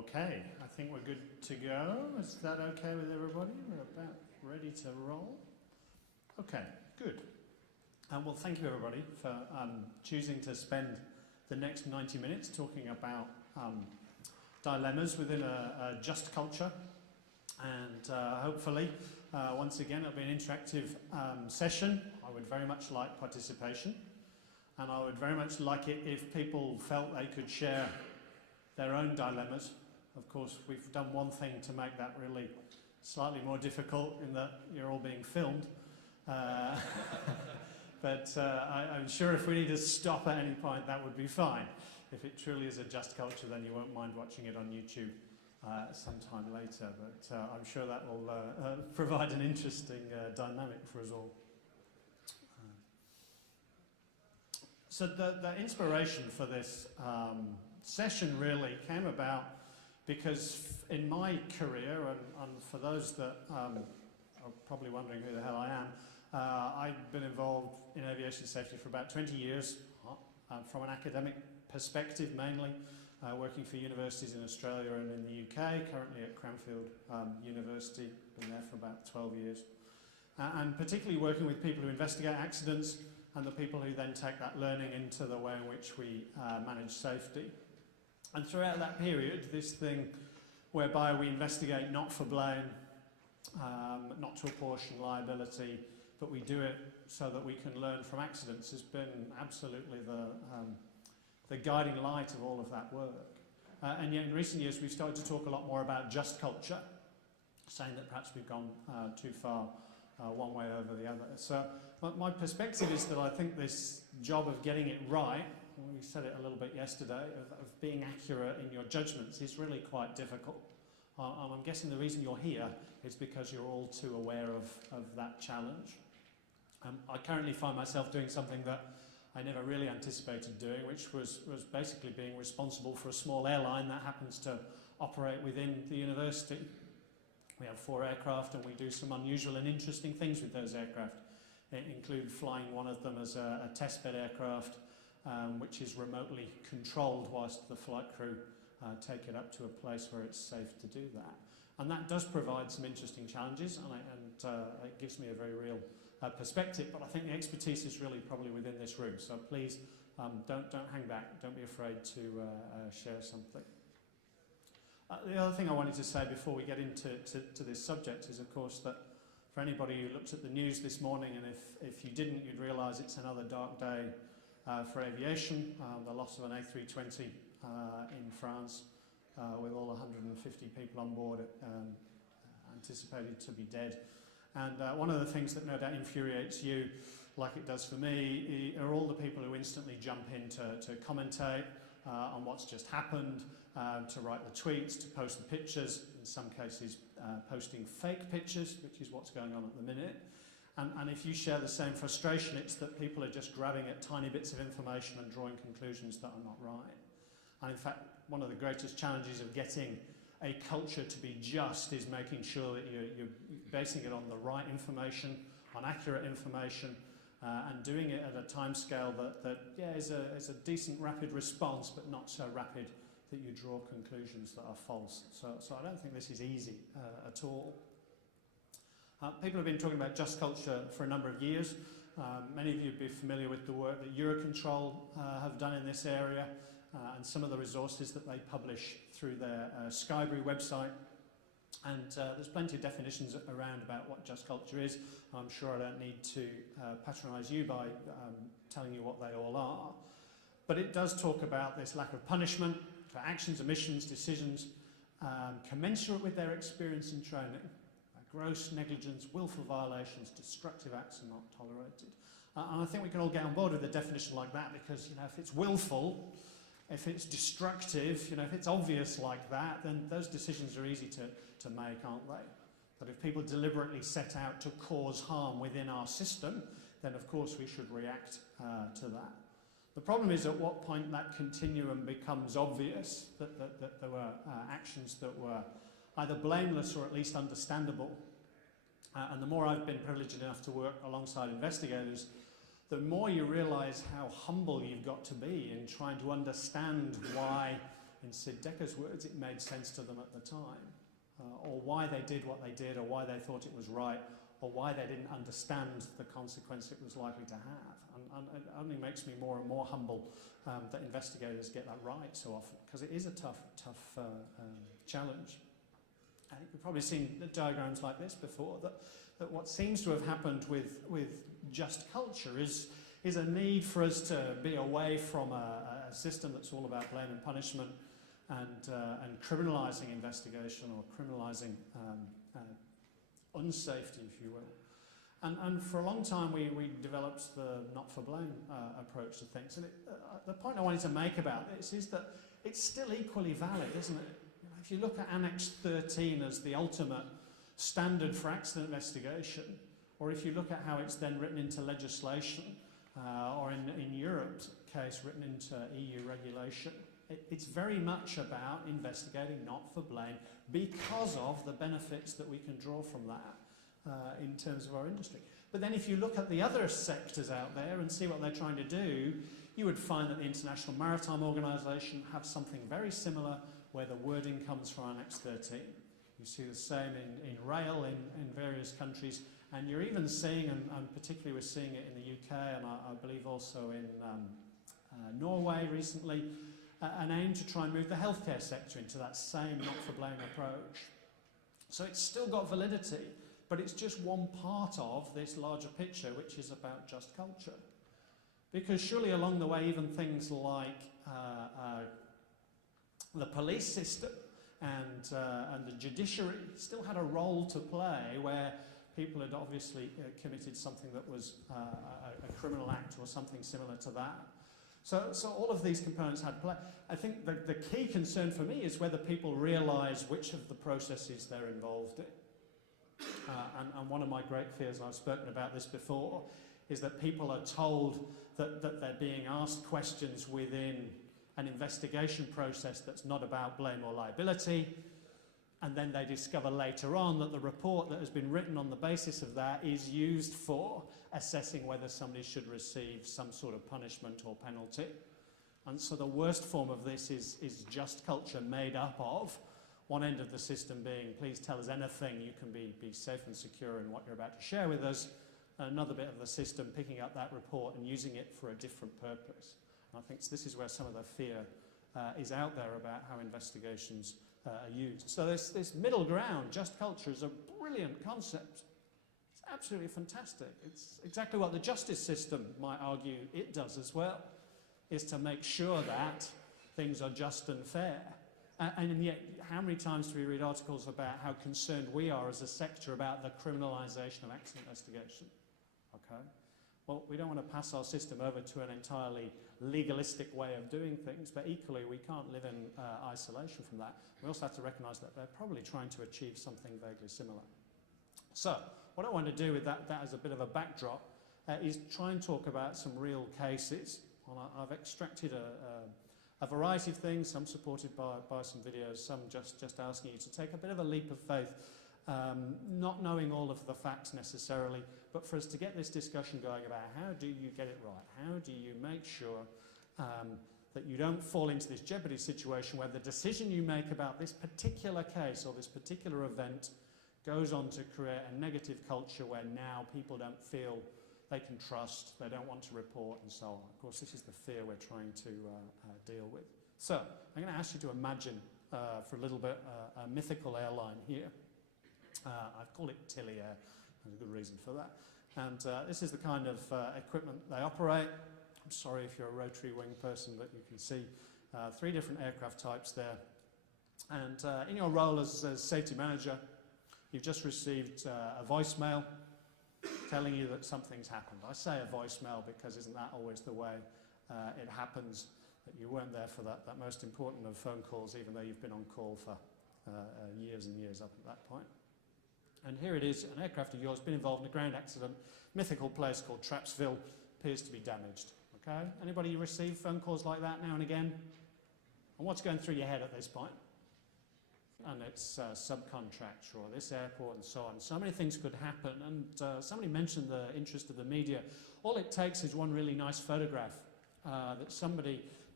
Okay, I think we're good to go. Is that okay with everybody? We're about ready to roll. Okay, good. Well, thank you everybody for choosing to spend the next 90 minutes talking about dilemmas within a just culture. And hopefully, once again, it'll be an interactive session. I would very much like participation. And I would very much like it if people felt they could share their own dilemmas. Of course, we've done one thing to make that really slightly more difficult in that you're all being filmed. But I'm sure if we need to stop at any point, that would be fine. If it truly is a just culture, then you won't mind watching it on YouTube sometime later. But I'm sure that will provide an interesting dynamic for us all. So the inspiration for this session really came about because in my career, and for those that are probably wondering who the hell I am, I've been involved in aviation safety for about 20 years, from an academic perspective mainly, working for universities in Australia and in the UK, currently at Cranfield University, been there for about 12 years, and particularly working with people who investigate accidents and the people who then take that learning into the way in which we manage safety. And throughout that period, this thing whereby we investigate not for blame, not to apportion liability, but we do it so that we can learn from accidents has been absolutely the guiding light of all of that work. And yet in recent years we've started to talk a lot more about just culture, saying that perhaps we've gone too far one way over the other. So my perspective is that I think this job of getting it right, we said it a little bit yesterday, of being accurate in your judgments is really quite difficult. And I'm guessing the reason you're here is because you're all too aware of that challenge. I currently find myself doing something that I never really anticipated doing, which was basically being responsible for a small airline that happens to operate within the university. We have 4 aircraft and we do some unusual and interesting things with those aircraft. It includes flying one of them as a testbed aircraft, which is remotely controlled whilst the flight crew take it up to a place where it's safe to do that. And that does provide some interesting challenges, and it gives me a very real perspective, but I think the expertise is really probably within this room. So please don't hang back, don't be afraid to share something. The other thing I wanted to say before we get into this subject is, of course, that for anybody who looked at the news this morning, and if you didn't, you'd realise it's another dark day for aviation, the loss of an A320 in France, with all 150 people on board anticipated to be dead. And one of the things that no doubt infuriates you, like it does for me, are all the people who instantly jump in to commentate on what's just happened, to write the tweets, to post the pictures, in some cases posting fake pictures, which is what's going on at the minute. And if you share the same frustration, it's that people are just grabbing at tiny bits of information and drawing conclusions that are not right. And in fact, one of the greatest challenges of getting a culture to be just is making sure that you're basing it on the right information, on accurate information, and doing it at a time scale that is a decent rapid response, but not so rapid that you draw conclusions that are false. So I don't think this is easy at all. People have been talking about just culture for a number of years. Many of you will be familiar with the work that Eurocontrol have done in this area, and some of the resources that they publish through their Skybrew website. And there's plenty of definitions around about what just culture is. I'm sure I don't need to patronise you by telling you what they all are. But it does talk about this lack of punishment for actions, omissions, decisions commensurate with their experience and training. Gross negligence, willful violations, destructive acts are not tolerated. And I think we can all get on board with a definition like that because, you know, if it's willful, if it's destructive, you know, if it's obvious like that, then those decisions are easy to make, aren't they? But if people deliberately set out to cause harm within our system, then of course we should react to that. The problem is at what point that continuum becomes obvious, that there were actions that were either blameless or at least understandable. And the more I've been privileged enough to work alongside investigators, the more you realise how humble you've got to be in trying to understand why in Sid Decker's words, it made sense to them at the time, or why they did what they did, or why they thought it was right, or why they didn't understand the consequence it was likely to have. And it only makes me more and more humble that investigators get that right so often, because it is a tough challenge. I think we've probably seen diagrams like this before, that what seems to have happened with just culture is a need for us to be away from a system that's all about blame and punishment and criminalising investigation or criminalising unsafety, if you will. And for a long time we developed the not for blame approach to things. And the point I wanted to make about this is that it's still equally valid, isn't it? You know, if you look at Annex 13 as the ultimate standard for accident investigation, or if you look at how it's then written into legislation, or in Europe's case written into EU regulation, it's very much about investigating not for blame because of the benefits that we can draw from that in terms of our industry. But then if you look at the other sectors out there and see what they're trying to do, you would find that the International Maritime Organization have something very similar where the wording comes from Annex 13. You see the same in rail in various countries, and you're even seeing, and particularly we're seeing it in the UK, and I believe also in Norway recently, an aim to try and move the healthcare sector into that same not-for-blame approach. So it's still got validity, but it's just one part of this larger picture, which is about just culture. Because surely along the way, even things like the police system and the judiciary still had a role to play, where people had obviously committed something that was a criminal act or something similar to that. So all of these components had play. I think the key concern for me is whether people realise which of the processes they're involved in. And one of my great fears, and I've spoken about this before, is that people are told that they're being asked questions within an investigation process that's not about blame or liability, and then they discover later on that the report that has been written on the basis of that is used for assessing whether somebody should receive some sort of punishment or penalty. And so the worst form of this is just culture made up of one end of the system being, please tell us anything, you can be safe and secure in what you're about to share with us, and another bit of the system picking up that report and using it for a different purpose. And I think this is where some of the fear is out there about how investigations are used. So this middle ground, just culture, is a brilliant concept. It's absolutely fantastic. It's exactly what the justice system might argue it does as well, is to make sure that things are just and fair. And yet, how many times do we read articles about how concerned we are as a sector about the criminalisation of accident investigation? Okay. Well, we don't want to pass our system over to an entirely legalistic way of doing things, but equally we can't live in isolation from that. We also have to recognise that they're probably trying to achieve something vaguely similar. So, what I want to do with that as a bit of a backdrop is try and talk about some real cases. Well, I've extracted a variety of things, some supported by some videos, some just asking you to take a bit of a leap of faith, not knowing all of the facts necessarily, but for us to get this discussion going about how do you get it right, how do you make sure that you don't fall into this jeopardy situation where the decision you make about this particular case or this particular event goes on to create a negative culture where now people don't feel they can trust, they don't want to report, and so on. Of course, this is the fear we're trying to deal with. So, I'm going to ask you to imagine for a little bit a mythical airline here. I've called it Tilly Air. There's a good reason for that. And this is the kind of equipment they operate. I'm sorry if you're a rotary wing person, but you can see 3 different aircraft types there. And in your role as safety manager, you've just received a voicemail telling you that something's happened. I say a voicemail because isn't that always the way it happens, that you weren't there for that most important of phone calls, even though you've been on call for years and years up at that point. And here it is, an aircraft of yours been involved in a ground accident, mythical place called Trapsville, appears to be damaged. Okay? Anybody receive phone calls like that now and again? And what's going through your head at this point? And it's subcontractor or this airport and so on. So many things could happen. And somebody mentioned the interest of the media. All it takes is one really nice photograph that somebody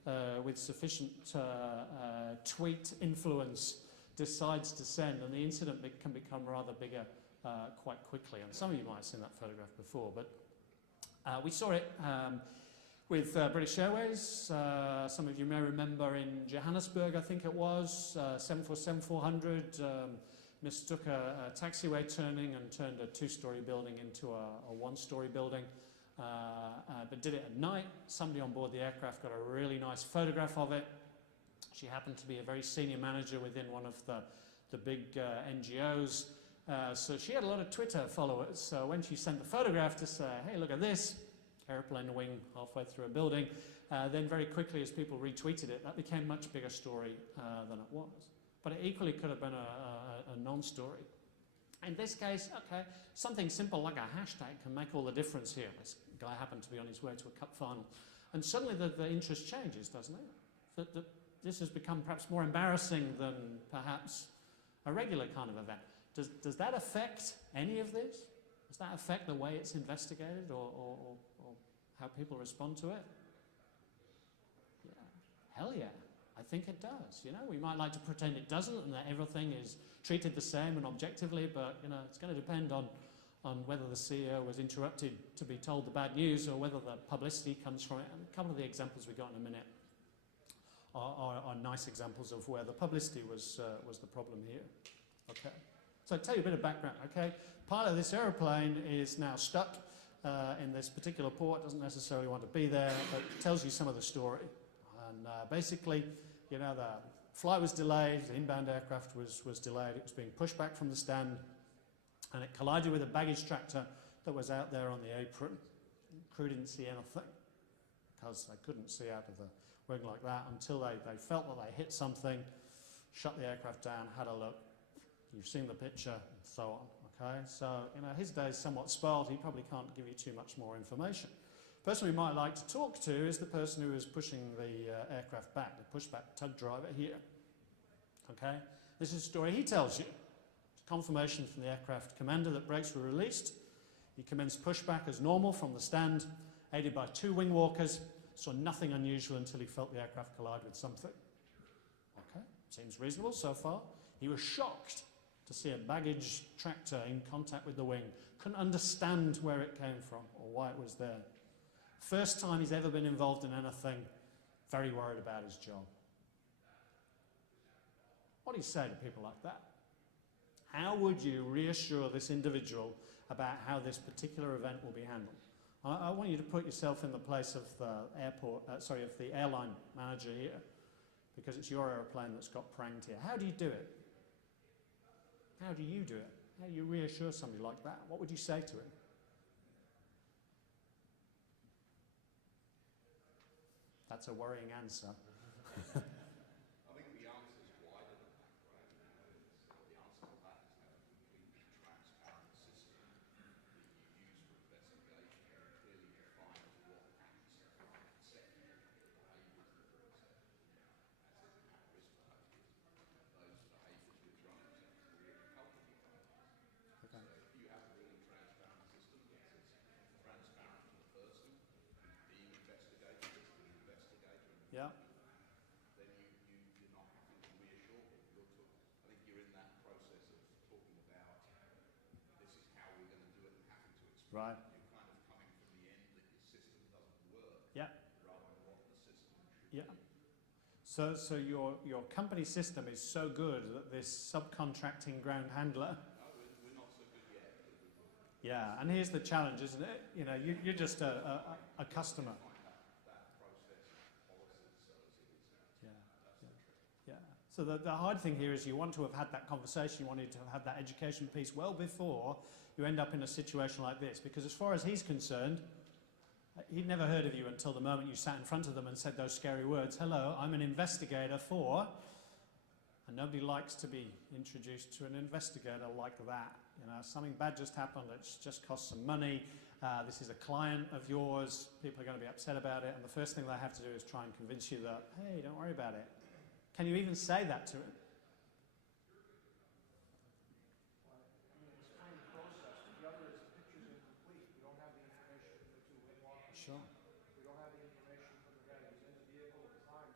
with sufficient tweet influence decides to send, and the incident can become rather bigger quite quickly. And some of you might have seen that photograph before, but we saw it with British Airways. Some of you may remember in Johannesburg, I think it was, 747-400 mistook a taxiway turning and turned a two-storey building into a one-storey building, but did it at night. Somebody on board the aircraft got a really nice photograph of it. She happened to be a very senior manager within one of the big NGOs, so she had a lot of Twitter followers. So when she sent the photograph to say, hey, look at this, airplane wing halfway through a building, then very quickly as people retweeted it, that became a much bigger story than it was. But it equally could have been a non-story. In this case, okay, something simple like a hashtag can make all the difference here. This guy happened to be on his way to a cup final. And suddenly the interest changes, doesn't it? That this has become perhaps more embarrassing than perhaps a regular kind of event. Does that affect any of this? Does that affect the way it's investigated or how people respond to it? Yeah, hell yeah, I think it does. You know, we might like to pretend it doesn't and that everything is treated the same and objectively, but you know, it's going to depend on whether the CEO was interrupted to be told the bad news or whether the publicity comes from it. And a couple of the examples we got in a minute are nice examples of where the publicity was the problem here. Okay, so I'll tell you a bit of background. Okay, pilot of this aeroplane is now stuck in this particular port, doesn't necessarily want to be there, but tells you some of the story. And basically, you know, the flight was delayed, the inbound aircraft was delayed, it was being pushed back from the stand, and it collided with a baggage tractor that was out there on the apron. The crew didn't see anything, because they couldn't see out of the wing like that until they felt that they hit something, shut the aircraft down, had a look. You've seen the picture, and so on, okay? So, you know, his day's somewhat spoiled, he probably can't give you too much more information. The person we might like to talk to is the person who is pushing the aircraft back, the pushback tug driver here. Okay, this is a story he tells you. It's confirmation from the aircraft commander that brakes were released. He commenced pushback as normal from the stand, aided by two wing walkers, saw nothing unusual until he felt the aircraft collide with something. Okay, seems reasonable so far. He was shocked to see a baggage tractor in contact with the wing. Couldn't understand where it came from or why it was there. First time he's ever been involved in anything, very worried about his job. What do you say to people like that? How would you reassure this individual about how this particular event will be handled? I want you to put yourself in the place of the airline manager here, because it's your airplane that's got pranked here. How do you do it? How do you do it? How do you reassure somebody like that? What would you say to him? That's a worrying answer. I think the answer is wider than that, right? The answer to that is have a completely transparent system that you use for investigation and clearly defines what acts are acceptable behaviours that are acceptable, as in at-risk behaviours, and those behaviours which are unacceptable or culpable behaviours. Okay. So if you have a really transparent system that's as transparent to the person being investigated as the investigator, Yeah. then you're not having to reassure people. I think you're in that process of talking about this is how we're going to do it and having to explain. Right. You're kind of coming from the end that your system doesn't work, Yeah. rather than what the system should Yeah. be. So your company system is so good that this subcontracting ground handler. No, we're not so good yet. But we will. Yeah, and here's the challenge, isn't it? You know, you're just a customer. Find that process, policy, services. Yeah. Yeah. So the hard thing here is you want to have had that conversation, you wanted to have had that education piece well before you end up in a situation like this, because as far as he's concerned, he'd never heard of you until the moment you sat in front of them and said those scary words, hello, I'm an investigator for, and nobody likes to be introduced to an investigator like that. You know, something bad just happened, it's just cost some money, this is a client of yours, people are going to be upset about it, and the first thing they have to do is try and convince you that, hey, don't worry about it. Can you even say that to him? Sure. We don't have the information from the guy who's in the vehicle, the client.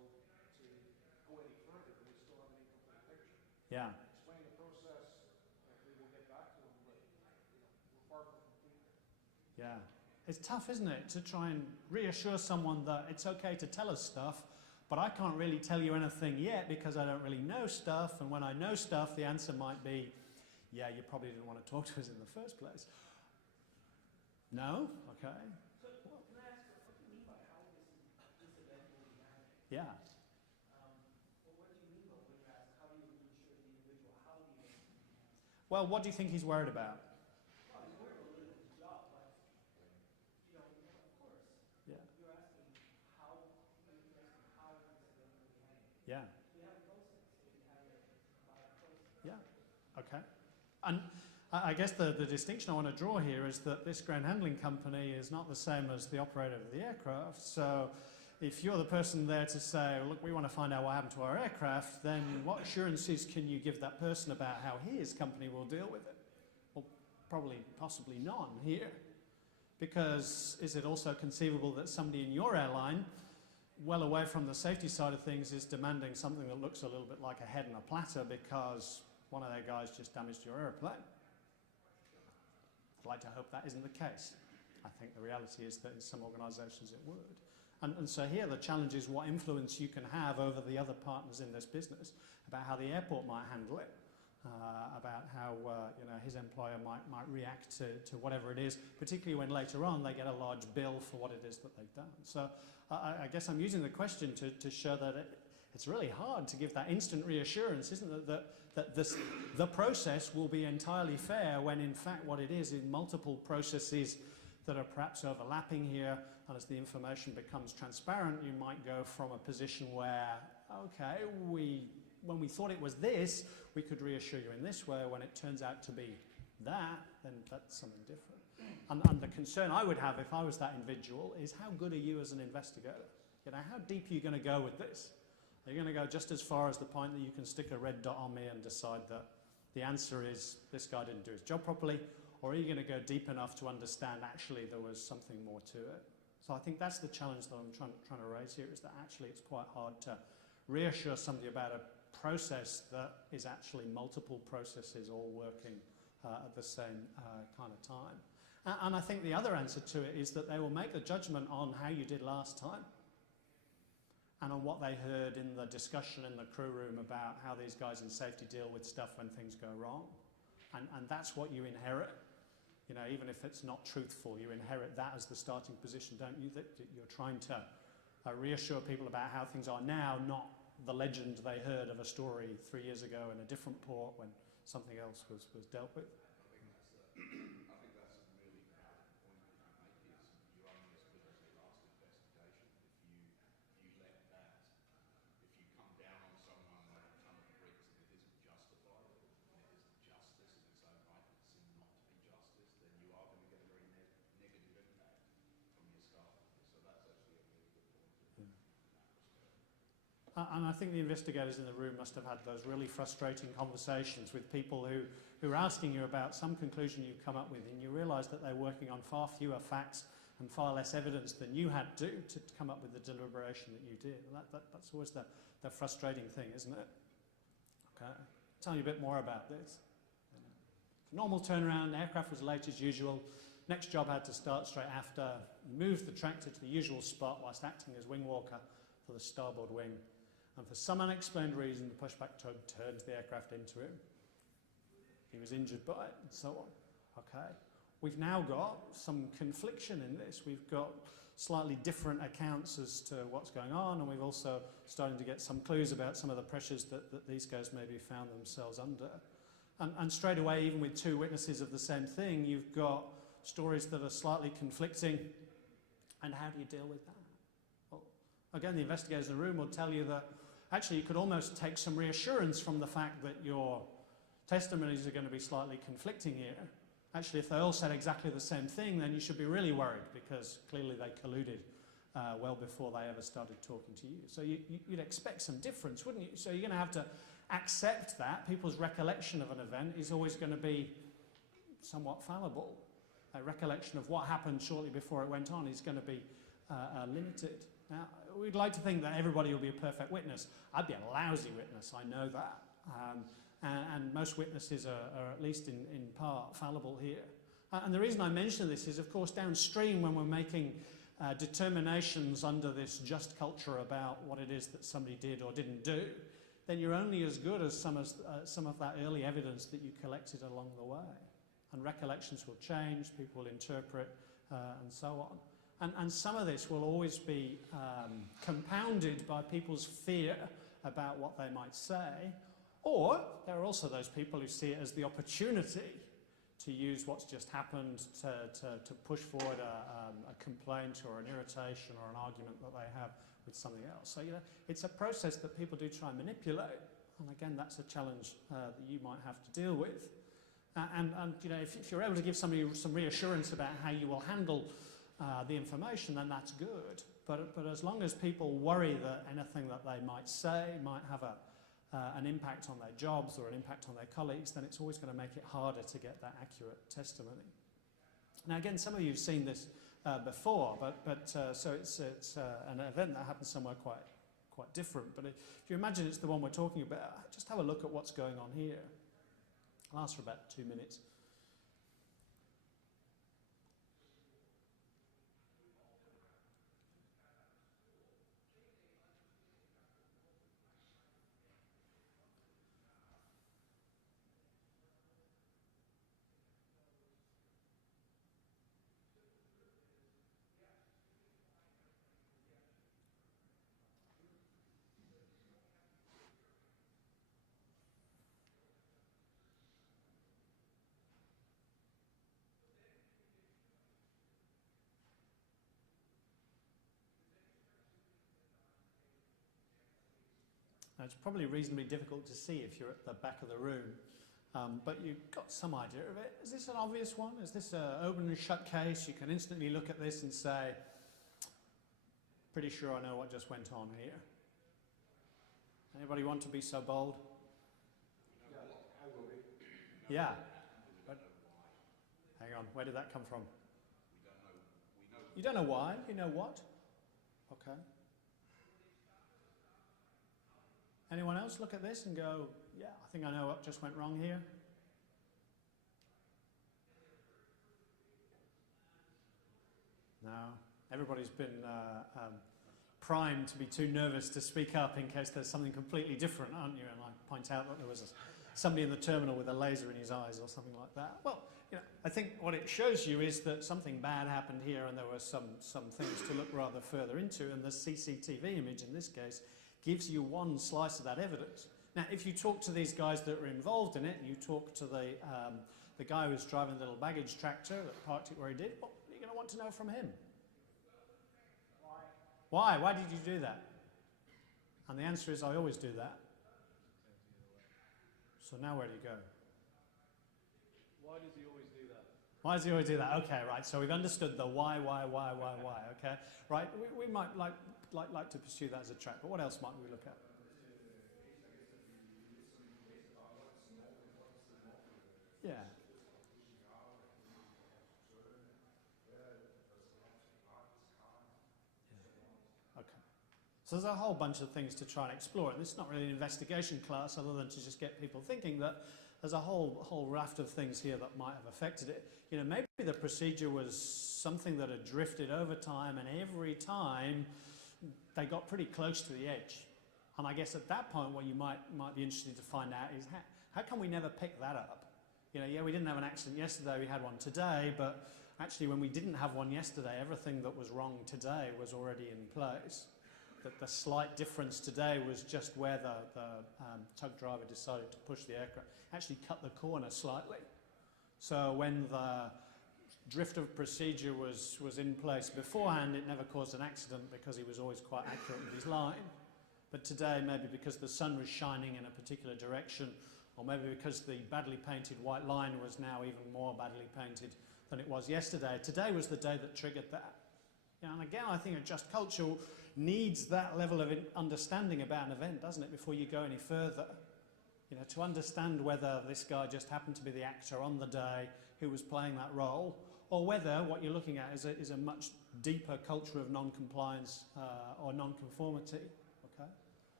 Yeah. explain the process, we will get back to them, but we're far from complete. Yeah. It's tough, isn't it, to try and reassure someone that it's okay to tell us stuff, but I can't really tell you anything yet because I don't really know stuff, and when I know stuff, the answer might be, yeah, you probably didn't want to talk to us in the first place. No? Okay. So, can I ask, what do you mean by how this event will be managed? Yeah. What do you mean by when you ask, how do you reassure the individual how the event will be managed? Well, what do you think he's worried about? Well, he's worried about losing his job, but, of course, Yeah. you're asking how, how this event will be handled. Yeah. We have a process, so we have to provide a process. Yeah. Okay. And I guess the distinction I want to draw here is that this ground handling company is not the same as the operator of the aircraft. So if you're the person there to say, look, we want to find out what happened to our aircraft, then what assurances can you give that person about how his company will deal with it? Well, probably, possibly none here. Because is it also conceivable that somebody in your airline, well away from the safety side of things, is demanding something that looks a little bit like a head and a platter because one of their guys just damaged your airplane? I'd like to hope that isn't the case. I think the reality is that in some organisations it would. And so here the challenge is what influence you can have over the other partners in this business about how the airport might handle it, about how his employer might react to whatever it is, particularly when later on they get a large bill for what it is that they've done. So I guess I'm using the question to show that it's really hard to give that instant reassurance, isn't it, that the process will be entirely fair when in fact what it is multiple processes that are perhaps overlapping here, and as the information becomes transparent, you might go from a position where, okay, when we thought it was this, we could reassure you in this way. When it turns out to be that, then that's something different. And the concern I would have if I was that individual is how good are you as an investigator? How deep are you going to go with this? Are you going to go just as far as the point that you can stick a red dot on me and decide that the answer is this guy didn't do his job properly? Or are you going to go deep enough to understand actually there was something more to it? So I think that's the challenge that I'm trying to raise here, is that actually it's quite hard to reassure somebody about a process that is actually multiple processes all working at the same kind of time. And I think the other answer to it is that they will make the judgment on how you did last time and on what they heard in the discussion in the crew room about how these guys in safety deal with stuff when things go wrong. And that's what you inherit. Even if it's not truthful, you inherit that as the starting position, don't you? That you're trying to reassure people about how things are now, not the legend they heard of a story 3 years ago in a different port when something else was dealt with. I think that's a really valid point that you make, is you're only as good as your last investigation. If you let that, if you come down on someone like a ton of bricks and it isn't justified, and it isn't justice in its own right, it's seen not to be justice, then you are going to get a very negative impact from your staff. So that's actually a really good point in that respect. And I think the investigators in the room must have had those really frustrating conversations with people who are asking you about some conclusion you've come up with, and you realise that they're working on far fewer facts and far less evidence than you had to come up with the deliberation that you did. And that's always the frustrating thing, isn't it? Okay. Tell you a bit more about this. Normal turnaround, aircraft was late as usual. Next job had to start straight after. Moved the tractor to the usual spot whilst acting as wing walker for the starboard wing. And for some unexplained reason, the pushback tug turned the aircraft into him. He was injured by it, and so on. Okay. We've now got some confliction in this. We've got slightly different accounts as to what's going on, and we've also starting to get some clues about some of the pressures that these guys maybe found themselves under. And straight away, even with two witnesses of the same thing, you've got stories that are slightly conflicting. And how do you deal with that? Well, again, the investigators in the room will tell you that actually you could almost take some reassurance from the fact that your testimonies are going to be slightly conflicting here. Actually, if they all said exactly the same thing, then you should be really worried, because clearly they colluded well before they ever started talking to you. So you'd expect some difference, wouldn't you? So you're going to have to accept that people's recollection of an event is always going to be somewhat fallible. A recollection of what happened shortly before it went on is going to be limited. Now, we'd like to think that everybody will be a perfect witness. I'd be a lousy witness, I know that. and most witnesses are at least in part fallible here. And the reason I mention this is, of course, downstream when we're making determinations under this just culture about what it is that somebody did or didn't do, then you're only as good as some of that early evidence that you collected along the way. And recollections will change, people will interpret, and so on. And some of this will always be compounded by people's fear about what they might say, or there are also those people who see it as the opportunity to use what's just happened to push forward a complaint or an irritation or an argument that they have with something else. So, it's a process that people do try and manipulate, and again, that's a challenge that you might have to deal with. And if you're able to give somebody some reassurance about how you will handle the information, then that's good. But as long as people worry that anything that they might say might have an impact on their jobs or an impact on their colleagues, then it's always going to make it harder to get that accurate testimony. Now, again, some of you have seen this before, so it's an event that happens somewhere quite different. But if you imagine it's the one we're talking about, just have a look at what's going on here. It'll last for about 2 minutes. Now, it's probably reasonably difficult to see if you're at the back of the room, but you've got some idea of it. Is this an obvious one? Is this an open and shut case? You can instantly look at this and say, pretty sure I know what just went on here. Anybody want to be so bold? Yeah. But, hang on, where did that come from? You don't know why? You know what? Okay. Anyone else look at this and go, yeah, I think I know what just went wrong here? No. Everybody's been primed to be too nervous to speak up in case there's something completely different, aren't you? And I point out that there was somebody in the terminal with a laser in his eyes or something like that. Well, I think what it shows you is that something bad happened here and there were some things to look rather further into, and the CCTV image in this case gives you one slice of that evidence. Now, if you talk to these guys that were involved in it, and you talk to the guy who was driving the little baggage tractor that parked it where he did, what are you going to want to know from him? Why? Why did you do that? And the answer is, I always do that. So now where do you go? Why does he always do that? Why does he always do that? Okay, right, so we've understood the why, okay? Right, we might like to pursue that as a track, but what else might we look at? Yeah. Okay. So there's a whole bunch of things to try and explore, and this is not really an investigation class other than to just get people thinking that there's a whole raft of things here that might have affected it. Maybe the procedure was something that had drifted over time, and every time they got pretty close to the edge. And I guess at that point what you might be interested to find out is how can we never pick that up? Yeah, we didn't have an accident yesterday, we had one today, but actually when we didn't have one yesterday, everything that was wrong today was already in place. That the slight difference today was just where the tug driver decided to push the aircraft, actually cut the corner slightly. So when the drift of procedure was in place beforehand, it never caused an accident because he was always quite accurate with his line. But today, maybe because the sun was shining in a particular direction, or maybe because the badly painted white line was now even more badly painted than it was yesterday, today was the day that triggered that. And again, I think a just culture needs that level of understanding about an event, doesn't it, before you go any further. To understand whether this guy just happened to be the actor on the day who was playing that role, or whether what you're looking at is a much deeper culture of non-compliance or non-conformity. Okay?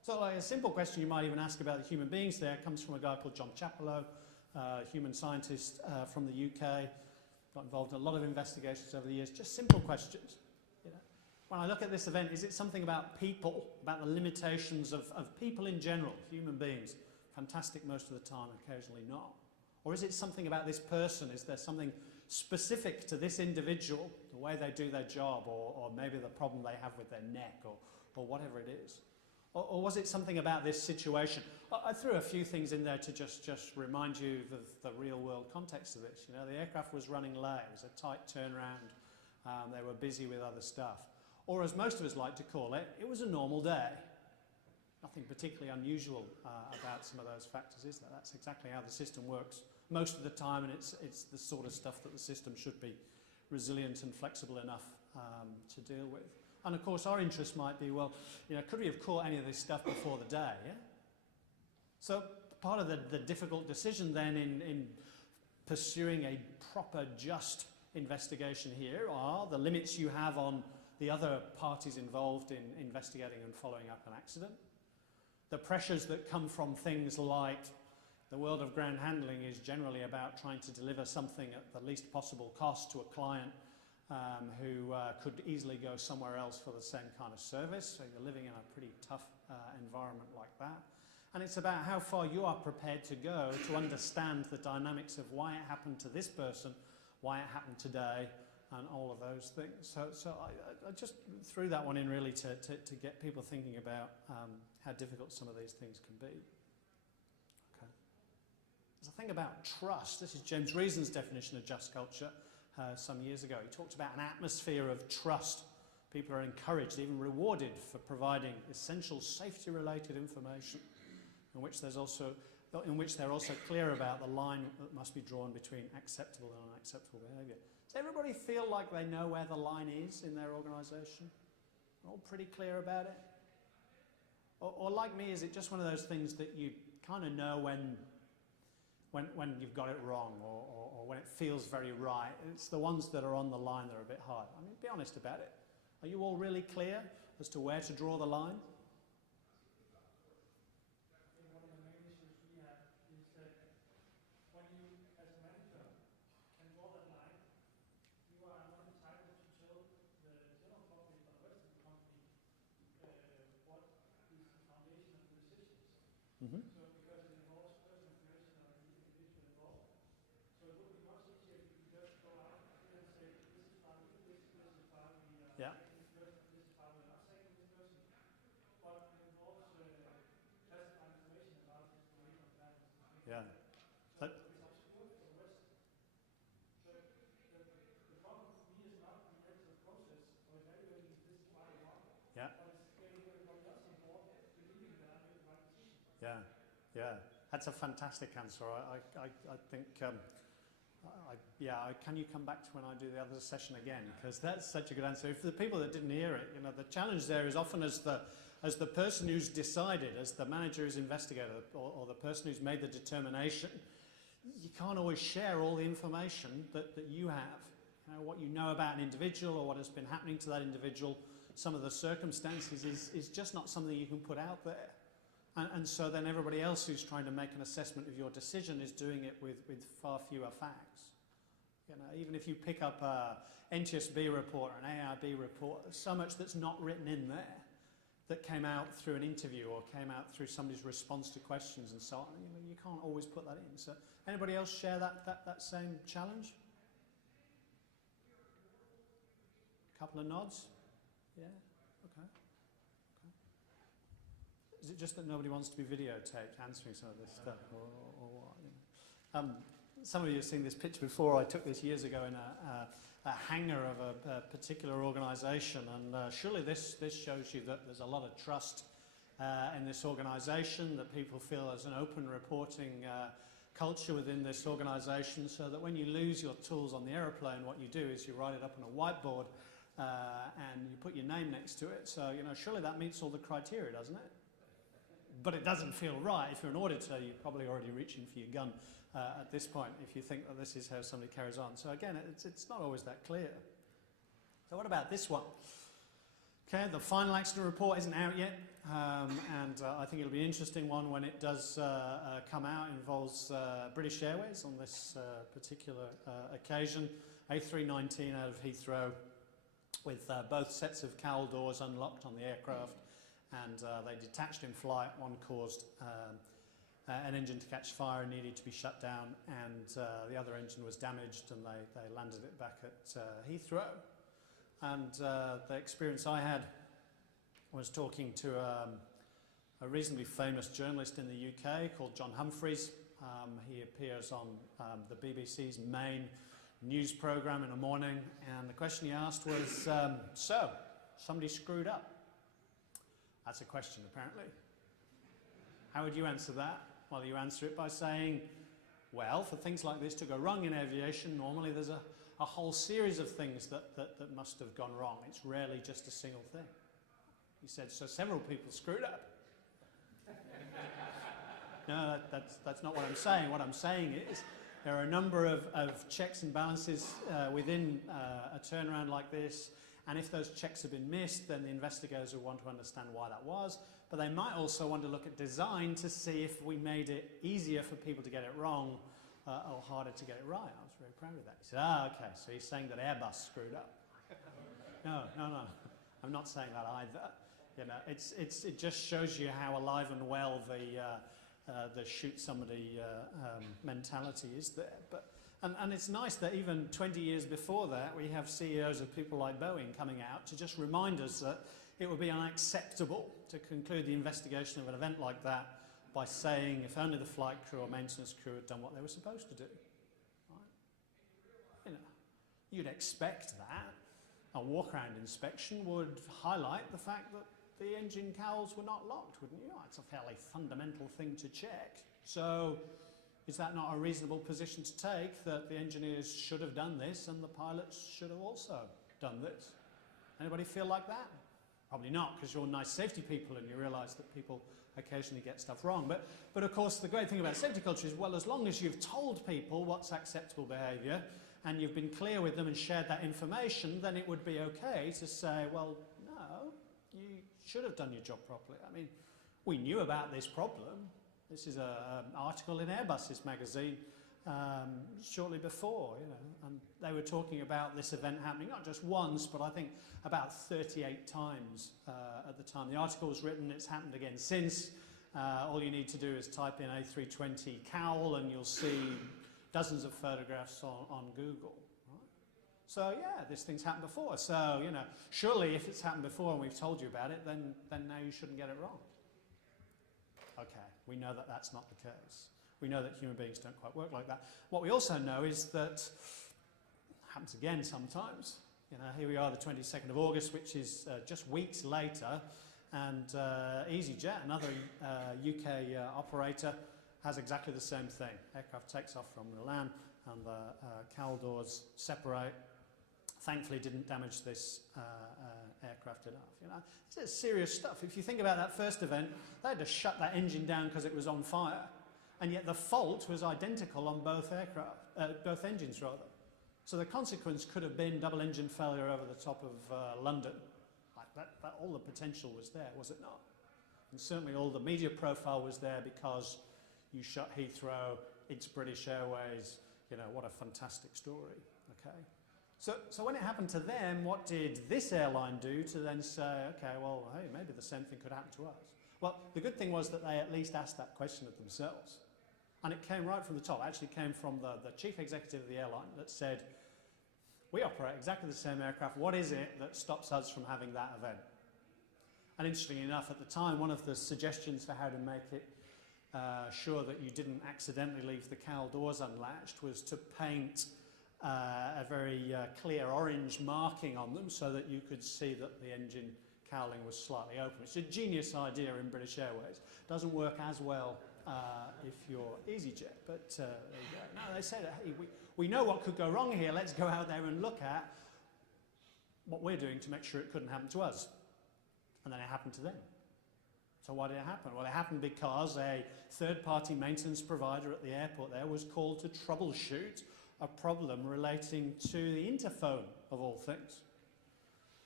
So like a simple question you might even ask about the human beings there comes from a guy called John Chapello, human scientist from the UK, got involved in a lot of investigations over the years, just simple questions. You know? When I look at this event, is it something about people, about the limitations of people in general, human beings? Fantastic most of the time, occasionally not. Or is it something about this person? Is there something specific to this individual, the way they do their job, or maybe the problem they have with their neck, or whatever it is? Or was it something about this situation? I threw a few things in there to just remind you of the real world context of this. You know, the aircraft was running late, it was a tight turnaround, they were busy with other stuff. Or as most of us like to call it, it was a normal day. Nothing particularly unusual about some of those factors, is there? That's exactly how the system works most of the time, and it's the sort of stuff that the system should be resilient and flexible enough to deal with. And of course our interest might be, well, you know, could we have caught any of this stuff before the day, yeah? So part of the difficult decision then in pursuing a proper, just investigation here are the limits you have on the other parties involved in investigating and following up an accident. The pressures that come from things like the world of ground handling is generally about trying to deliver something at the least possible cost to a client who could easily go somewhere else for the same kind of service. So you're living in a pretty tough environment like that. And it's about how far you are prepared to go to understand the dynamics of why it happened to this person, why it happened today, and all of those things. So I just threw that one in really to get people thinking about how difficult some of these things can be. Okay. There's a thing about trust. This is James Reason's definition of just culture some years ago. He talked about an atmosphere of trust. People are encouraged, even rewarded, for providing essential safety-related information, in which they're also clear about the line that must be drawn between acceptable and unacceptable behaviour. Does everybody feel like they know where the line is in their organisation? All pretty clear about it? Or like me, is it just one of those things that you kind of know when you've got it wrong, or when it feels very right? It's the ones that are on the line that are a bit hard. I mean, be honest about it. Are you all really clear as to where to draw the line? Mm-hmm. So because it involves personal information or the individual involved. So it would be much easier if you could just go out and say, this is fine, this is fine, we are taking this person, this is fine, we're not taking this person. But it involves classified information about his behavior patterns. Yeah. So it's obscure for the rest. So the problem for me is not the actual process of evaluating if this is right or wrong. Yeah. But it's getting everybody else involved, believing that I made the right decision. Yeah, yeah, that's a fantastic answer. I think, can you come back to when I do the other session again? Because that's such a good answer. For the people that didn't hear it, you know, the challenge there is often as the person who's decided, as the manager who's investigated, or the person who's made the determination, you can't always share all the information that you have. You know, what you know about an individual or what has been happening to that individual, some of the circumstances is just not something you can put out there. And so then everybody else who's trying to make an assessment of your decision is doing it with far fewer facts. You know, even if you pick up an NTSB report or an ARB report, there's so much that's not written in there that came out through an interview or came out through somebody's response to questions and so on. You know, you can't always put that in. So anybody else share that same challenge? A couple of nods? Yeah? Okay. Is it just that nobody wants to be videotaped answering some of this stuff, or what? You know? Some of you have seen this picture before. I took this years ago in a hangar of a particular organisation, and surely this shows you that there's a lot of trust in this organisation, that people feel there's an open reporting culture within this organisation, so that when you lose your tools on the aeroplane, what you do is you write it up on a whiteboard and you put your name next to it. So, you know, surely that meets all the criteria, doesn't it? But it doesn't feel right. If you're an auditor, you're probably already reaching for your gun at this point, if you think that this is how somebody carries on. So again, it's not always that clear. So what about this one? Okay, the final accident report isn't out yet. and I think it'll be an interesting one when it does come out. It involves British Airways on this particular occasion. A319 out of Heathrow with both sets of cowl doors unlocked on the aircraft, and they detached in flight. One caused an engine to catch fire and needed to be shut down, and the other engine was damaged, and they landed it back at Heathrow. And the experience I had was talking to a reasonably famous journalist in the UK called John Humphreys. He appears on the BBC's main news programme in the morning, and the question he asked was, so, somebody screwed up? That's a question, apparently. How would you answer that? Well, you answer it by saying, well, for things like this to go wrong in aviation, normally there's a whole series of things that must have gone wrong. It's rarely just a single thing. He said, so several people screwed up. No, that's not what I'm saying. What I'm saying is there are a number of checks and balances within a turnaround like this, and if those checks have been missed, then the investigators will want to understand why that was, but they might also want to look at design to see if we made it easier for people to get it wrong or harder to get it right. I was very proud of that. He said, okay, so he's saying that Airbus screwed up. No, I'm not saying that either. You know, it just shows you how alive and well the shoot somebody mentality is there. But and it's nice that even 20 years before that, we have CEOs of people like Boeing coming out to just remind us that it would be unacceptable to conclude the investigation of an event like that by saying if only the flight crew or maintenance crew had done what they were supposed to do. Right? You know, you'd expect that. A walk-around inspection would highlight the fact that the engine cowls were not locked, wouldn't you? It's a fairly fundamental thing to check. So is that not a reasonable position to take, that the engineers should have done this and the pilots should have also done this? Anybody feel like that? Probably not, because you're nice safety people and you realise that people occasionally get stuff wrong. But of course, the great thing about safety culture is, well, as long as you've told people what's acceptable behaviour and you've been clear with them and shared that information, then it would be okay to say, well, no, you should have done your job properly. I mean, we knew about this problem. This is an article in Airbus's magazine shortly before, you know, and they were talking about this event happening not just once, but I think about 38 times at the time the article was written. It's happened again since. All you need to do is type in A320 cowl and you'll see dozens of photographs on Google. Right? So yeah, this thing's happened before. So, you know, surely if it's happened before and we've told you about it, then now you shouldn't get it wrong. Okay, we know that that's not the case. We know that human beings don't quite work like that. What we also know is that it happens again sometimes. You know, here we are, the 22nd of August, which is just weeks later, and EasyJet, another UK operator, has exactly the same thing. Aircraft takes off from Milan, and the cowl doors separate. Thankfully, didn't damage this aircraft enough. You know, it's serious stuff. If you think about that first event, they had to shut that engine down because it was on fire, and yet the fault was identical on both engines rather. So the consequence could have been double engine failure over the top of London. Like that, all the potential was there, was it not? And certainly all the media profile was there because you shut Heathrow, it's British Airways, you know, what a fantastic story, okay? So when it happened to them, what did this airline do to then say, okay, well, hey, maybe the same thing could happen to us? Well, the good thing was that they at least asked that question of themselves. And it came right from the top. It actually came from the chief executive of the airline that said, we operate exactly the same aircraft. What is it that stops us from having that event? And interestingly enough, at the time, one of the suggestions for how to make it sure that you didn't accidentally leave the cowl doors unlatched was to paint a very clear orange marking on them so that you could see that the engine cowling was slightly open. It's a genius idea in British Airways. Doesn't work as well if you're EasyJet, but there you go. No, they said, hey, we know what could go wrong here. Let's go out there and look at what we're doing to make sure it couldn't happen to us. And then it happened to them. So why did it happen? Well, it happened because a third-party maintenance provider at the airport there was called to troubleshoot a problem relating to the interphone, of all things.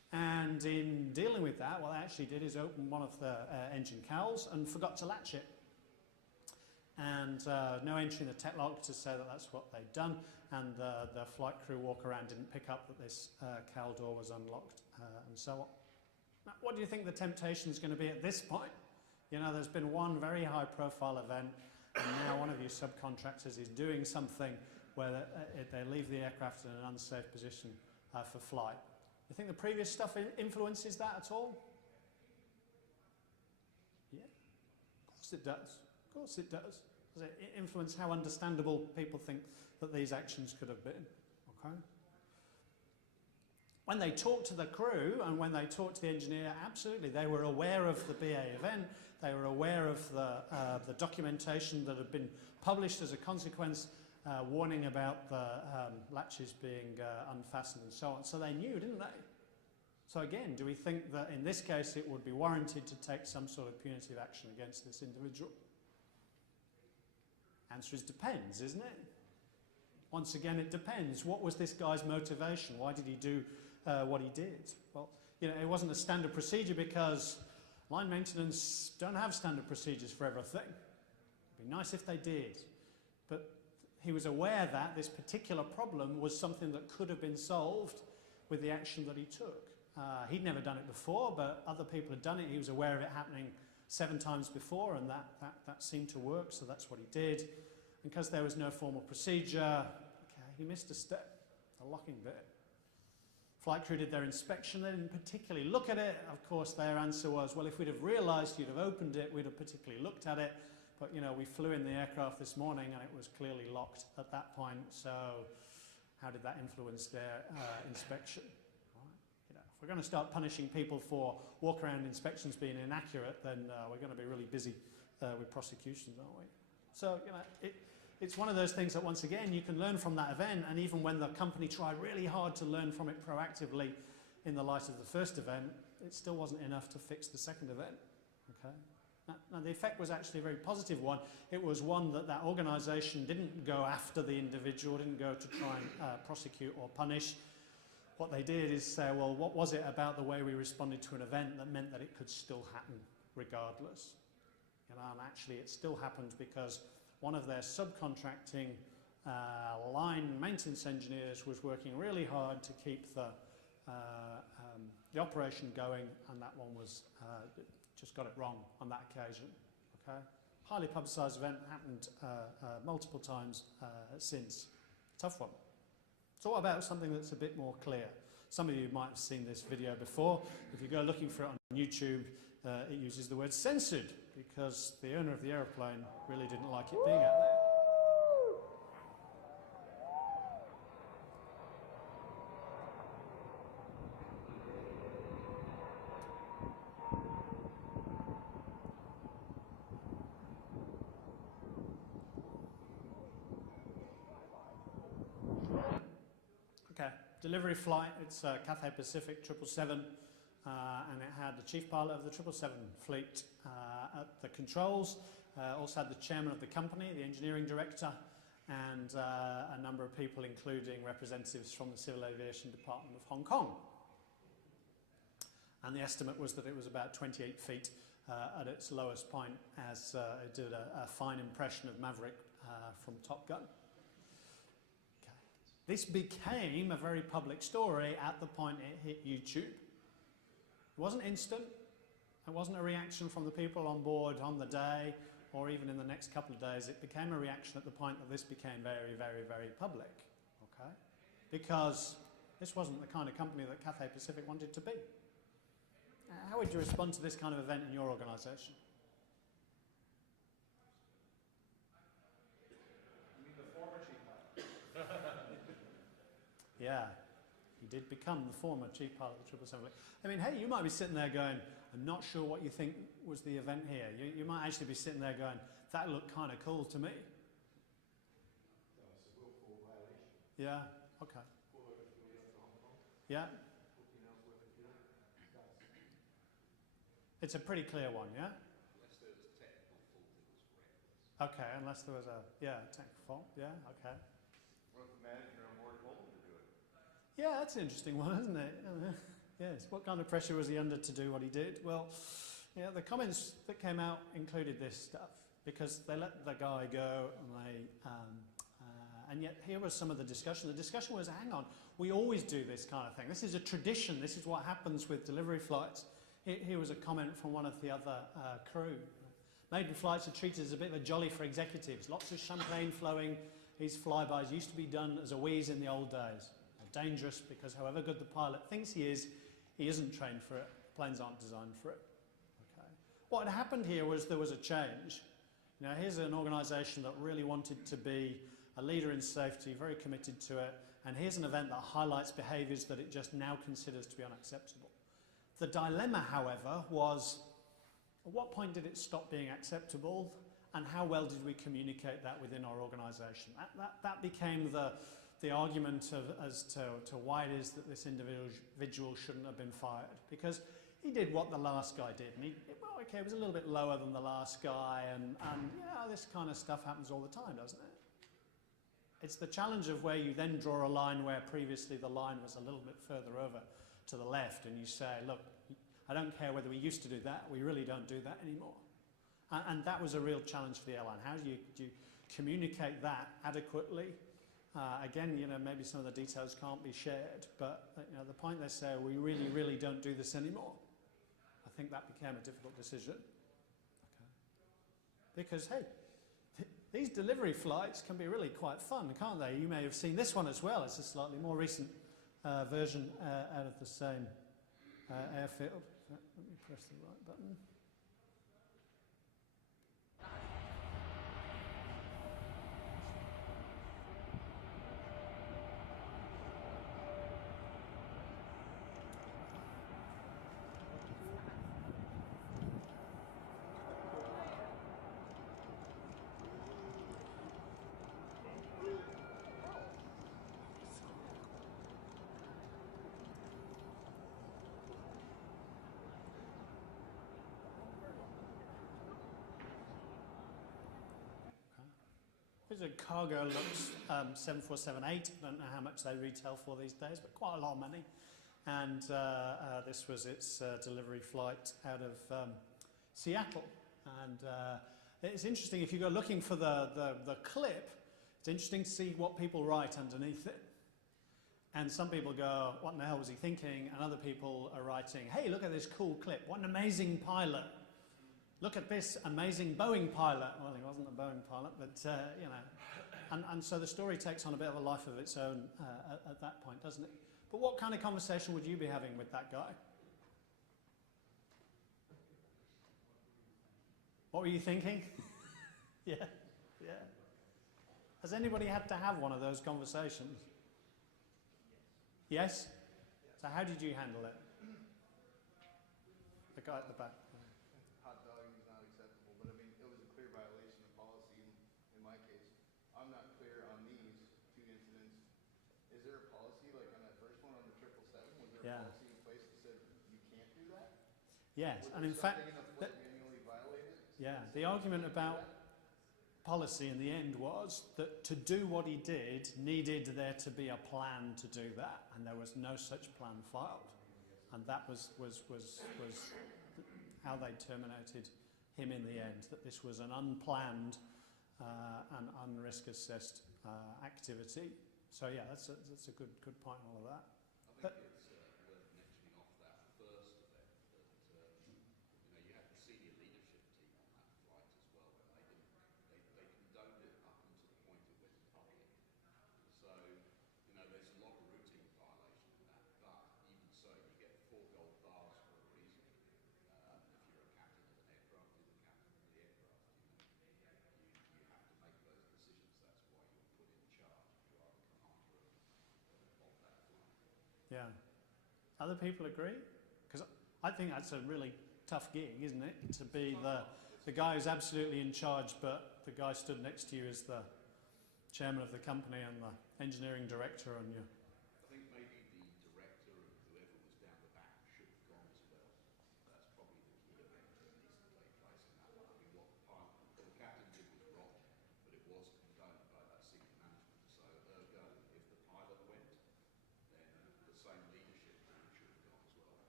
And in dealing with that, what they actually did is open one of the engine cowls and forgot to latch it. And no entry in the tech log to say that that's what they'd done, and the flight crew walk around didn't pick up that this cowl door was unlocked, and so on. Now, what do you think the temptation is going to be at this point? You know, there's been one very high profile event, and now one of your subcontractors is doing something where they leave the aircraft in an unsafe position for flight. You think the previous stuff influences that at all? Yeah, of course it does. Of course it does. Does it influence how understandable people think that these actions could have been? Okay. When they talked to the crew and when they talked to the engineer, absolutely, they were aware of the BA event. They were aware of the documentation that had been published as a consequence, warning about the latches being unfastened and so on. So they knew, didn't they? So again, do we think that in this case it would be warranted to take some sort of punitive action against this individual? Answer is depends, isn't it? Once again, it depends. What was this guy's motivation? Why did he do what he did? Well, you know, it wasn't a standard procedure because line maintenance don't have standard procedures for everything. It'd be nice if they did. But he was aware that this particular problem was something that could have been solved with the action that he took. He'd never done it before, but other people had done it. He was aware of it happening 7 times before, and that seemed to work, so that's what he did. And because there was no formal procedure, okay, he missed a step, the locking bit. Flight crew did their inspection. They didn't particularly look at it. Of course, their answer was, well, if we'd have realised you'd have opened it, we'd have particularly looked at it. But, you know, we flew in the aircraft this morning and it was clearly locked at that point, so how did that influence their inspection? You know, if we're going to start punishing people for walk-around inspections being inaccurate, then we're going to be really busy with prosecutions, aren't we? So, you know, it's one of those things that, once again, you can learn from that event, and even when the company tried really hard to learn from it proactively in the light of the first event, it still wasn't enough to fix the second event. Okay? Now, the effect was actually a very positive one. It was one that organisation didn't go after the individual, didn't go to try and prosecute or punish. What they did is say, well, what was it about the way we responded to an event that meant that it could still happen regardless? You know, and actually it still happened because one of their subcontracting line maintenance engineers was working really hard to keep the operation going, and that one was just got it wrong on that occasion. Okay, highly publicised event, happened multiple times since. Tough one. So what about something that's a bit more clear? Some of you might have seen this video before. If you go looking for it on YouTube, it uses the word censored because the owner of the aeroplane really didn't like it being out there. Okay, delivery flight, it's Cathay Pacific 777, and it had the chief pilot of the 777 fleet at the controls, also had the chairman of the company, the engineering director, and a number of people, including representatives from the Civil Aviation Department of Hong Kong. And the estimate was that it was about 28 feet at its lowest point, as it did a fine impression of Maverick from Top Gun. This became a very public story at the point it hit YouTube. It wasn't instant. It wasn't a reaction from the people on board on the day or even in the next couple of days. It became a reaction at the point that this became very, very, very public. Okay? Because this wasn't the kind of company that Cathay Pacific wanted to be. How would you respond to this kind of event in your organisation? Yeah, he did become the former chief pilot of the 777. I mean, hey, you might be sitting there going, I'm not sure what you think was the event here. You might actually be sitting there going, that looked kind of cool to me. It's a willful violation. Yeah, okay. Yeah. It's a pretty clear one, yeah? Unless there was a technical fault, it was reckless. Okay, unless there was a, technical fault, yeah, okay. What if the manager on board told him to do it? Yeah, that's an interesting one, isn't it? Yes, what kind of pressure was he under to do what he did? Well, yeah, the comments that came out included this stuff, because they let the guy go, and yet here was some of the discussion. The discussion was, hang on, we always do this kind of thing. This is a tradition. This is what happens with delivery flights. Here was a comment from one of the other crew. Maiden flights are treated as a bit of a jolly for executives. Lots of champagne flowing. These flybys used to be done as a wheeze in the old days. They're dangerous because however good the pilot thinks he isn't trained for it. Planes aren't designed for it. Okay. What had happened here was there was a change. Now here's an organisation that really wanted to be a leader in safety, very committed to it, and here's an event that highlights behaviours that it just now considers to be unacceptable. The dilemma, however, was at what point did it stop being acceptable, and how well did we communicate that within our organisation? That became the argument as to why it is that this individual shouldn't have been fired, because he did what the last guy did, and it was a little bit lower than the last guy, and this kind of stuff happens all the time, doesn't it? It's the challenge of where you then draw a line where previously the line was a little bit further over to the left, and you say, look, I don't care whether we used to do that, we really don't do that anymore. And that was a real challenge for the airline. How do you communicate that adequately? Again, maybe some of the details can't be shared, but the point they say, we really, really don't do this anymore. I think that became a difficult decision. Okay. Because, hey, these delivery flights can be really quite fun, can't they? You may have seen this one as well. It's a slightly more recent version out of the same airfield. Let me press the right button. Here's a cargo Lux 7478. I don't know how much they retail for these days, but quite a lot of money. And this was its delivery flight out of Seattle. And it's interesting, if you go looking for the clip, it's interesting to see what people write underneath it. And some people go, what in the hell was he thinking? And other people are writing, hey, look at this cool clip. What an amazing pilot. Look at this amazing Boeing pilot. Well, he wasn't a Boeing pilot, but, And so the story takes on a bit of a life of its own at that point, doesn't it? But what kind of conversation would you be having with that guy? What were you thinking? Yeah. Has anybody had to have one of those conversations? Yes? So how did you handle it? The guy at the back. Hot dogging is not acceptable, but I mean, it was a clear violation of policy in my case. I'm not clear on these two incidents. Is there a policy, like on that first one on the 777, was there a policy in place that said you can't do that? Yes, Was and there in fact, something in the flight manually violated? the argument about policy in the end was that to do what he did needed there to be a plan to do that, and there was no such plan filed, and that was how they terminated him in the end. That this was an unplanned and unrisk assessed activity. So yeah, that's a good point. All of that. I think it's worth mentioning off that first event that you had the senior leadership team on that flight as well, and they condoned it up until the point it went public. So there's a lot of routine violation in that, but even so, you get 4 gold bars for a reason. If you're a captain of an aircraft, you're the captain of the aircraft. You have to make those decisions. That's why you're put in charge. You are the commander of that flight. Yeah. Other people agree? Because I think that's a really tough gig, isn't it? To be the guy who's absolutely in charge, but the guy stood next to you as the chairman of the company and the engineering director, and you. I think maybe the director and whoever was down the back should have gone as well. That's probably the key event that needs to take place in that one. I mean, what the captain did was wrong, but it was condoned by that senior management. So ergo, if the pilot went, then the same leadership team should have gone as well.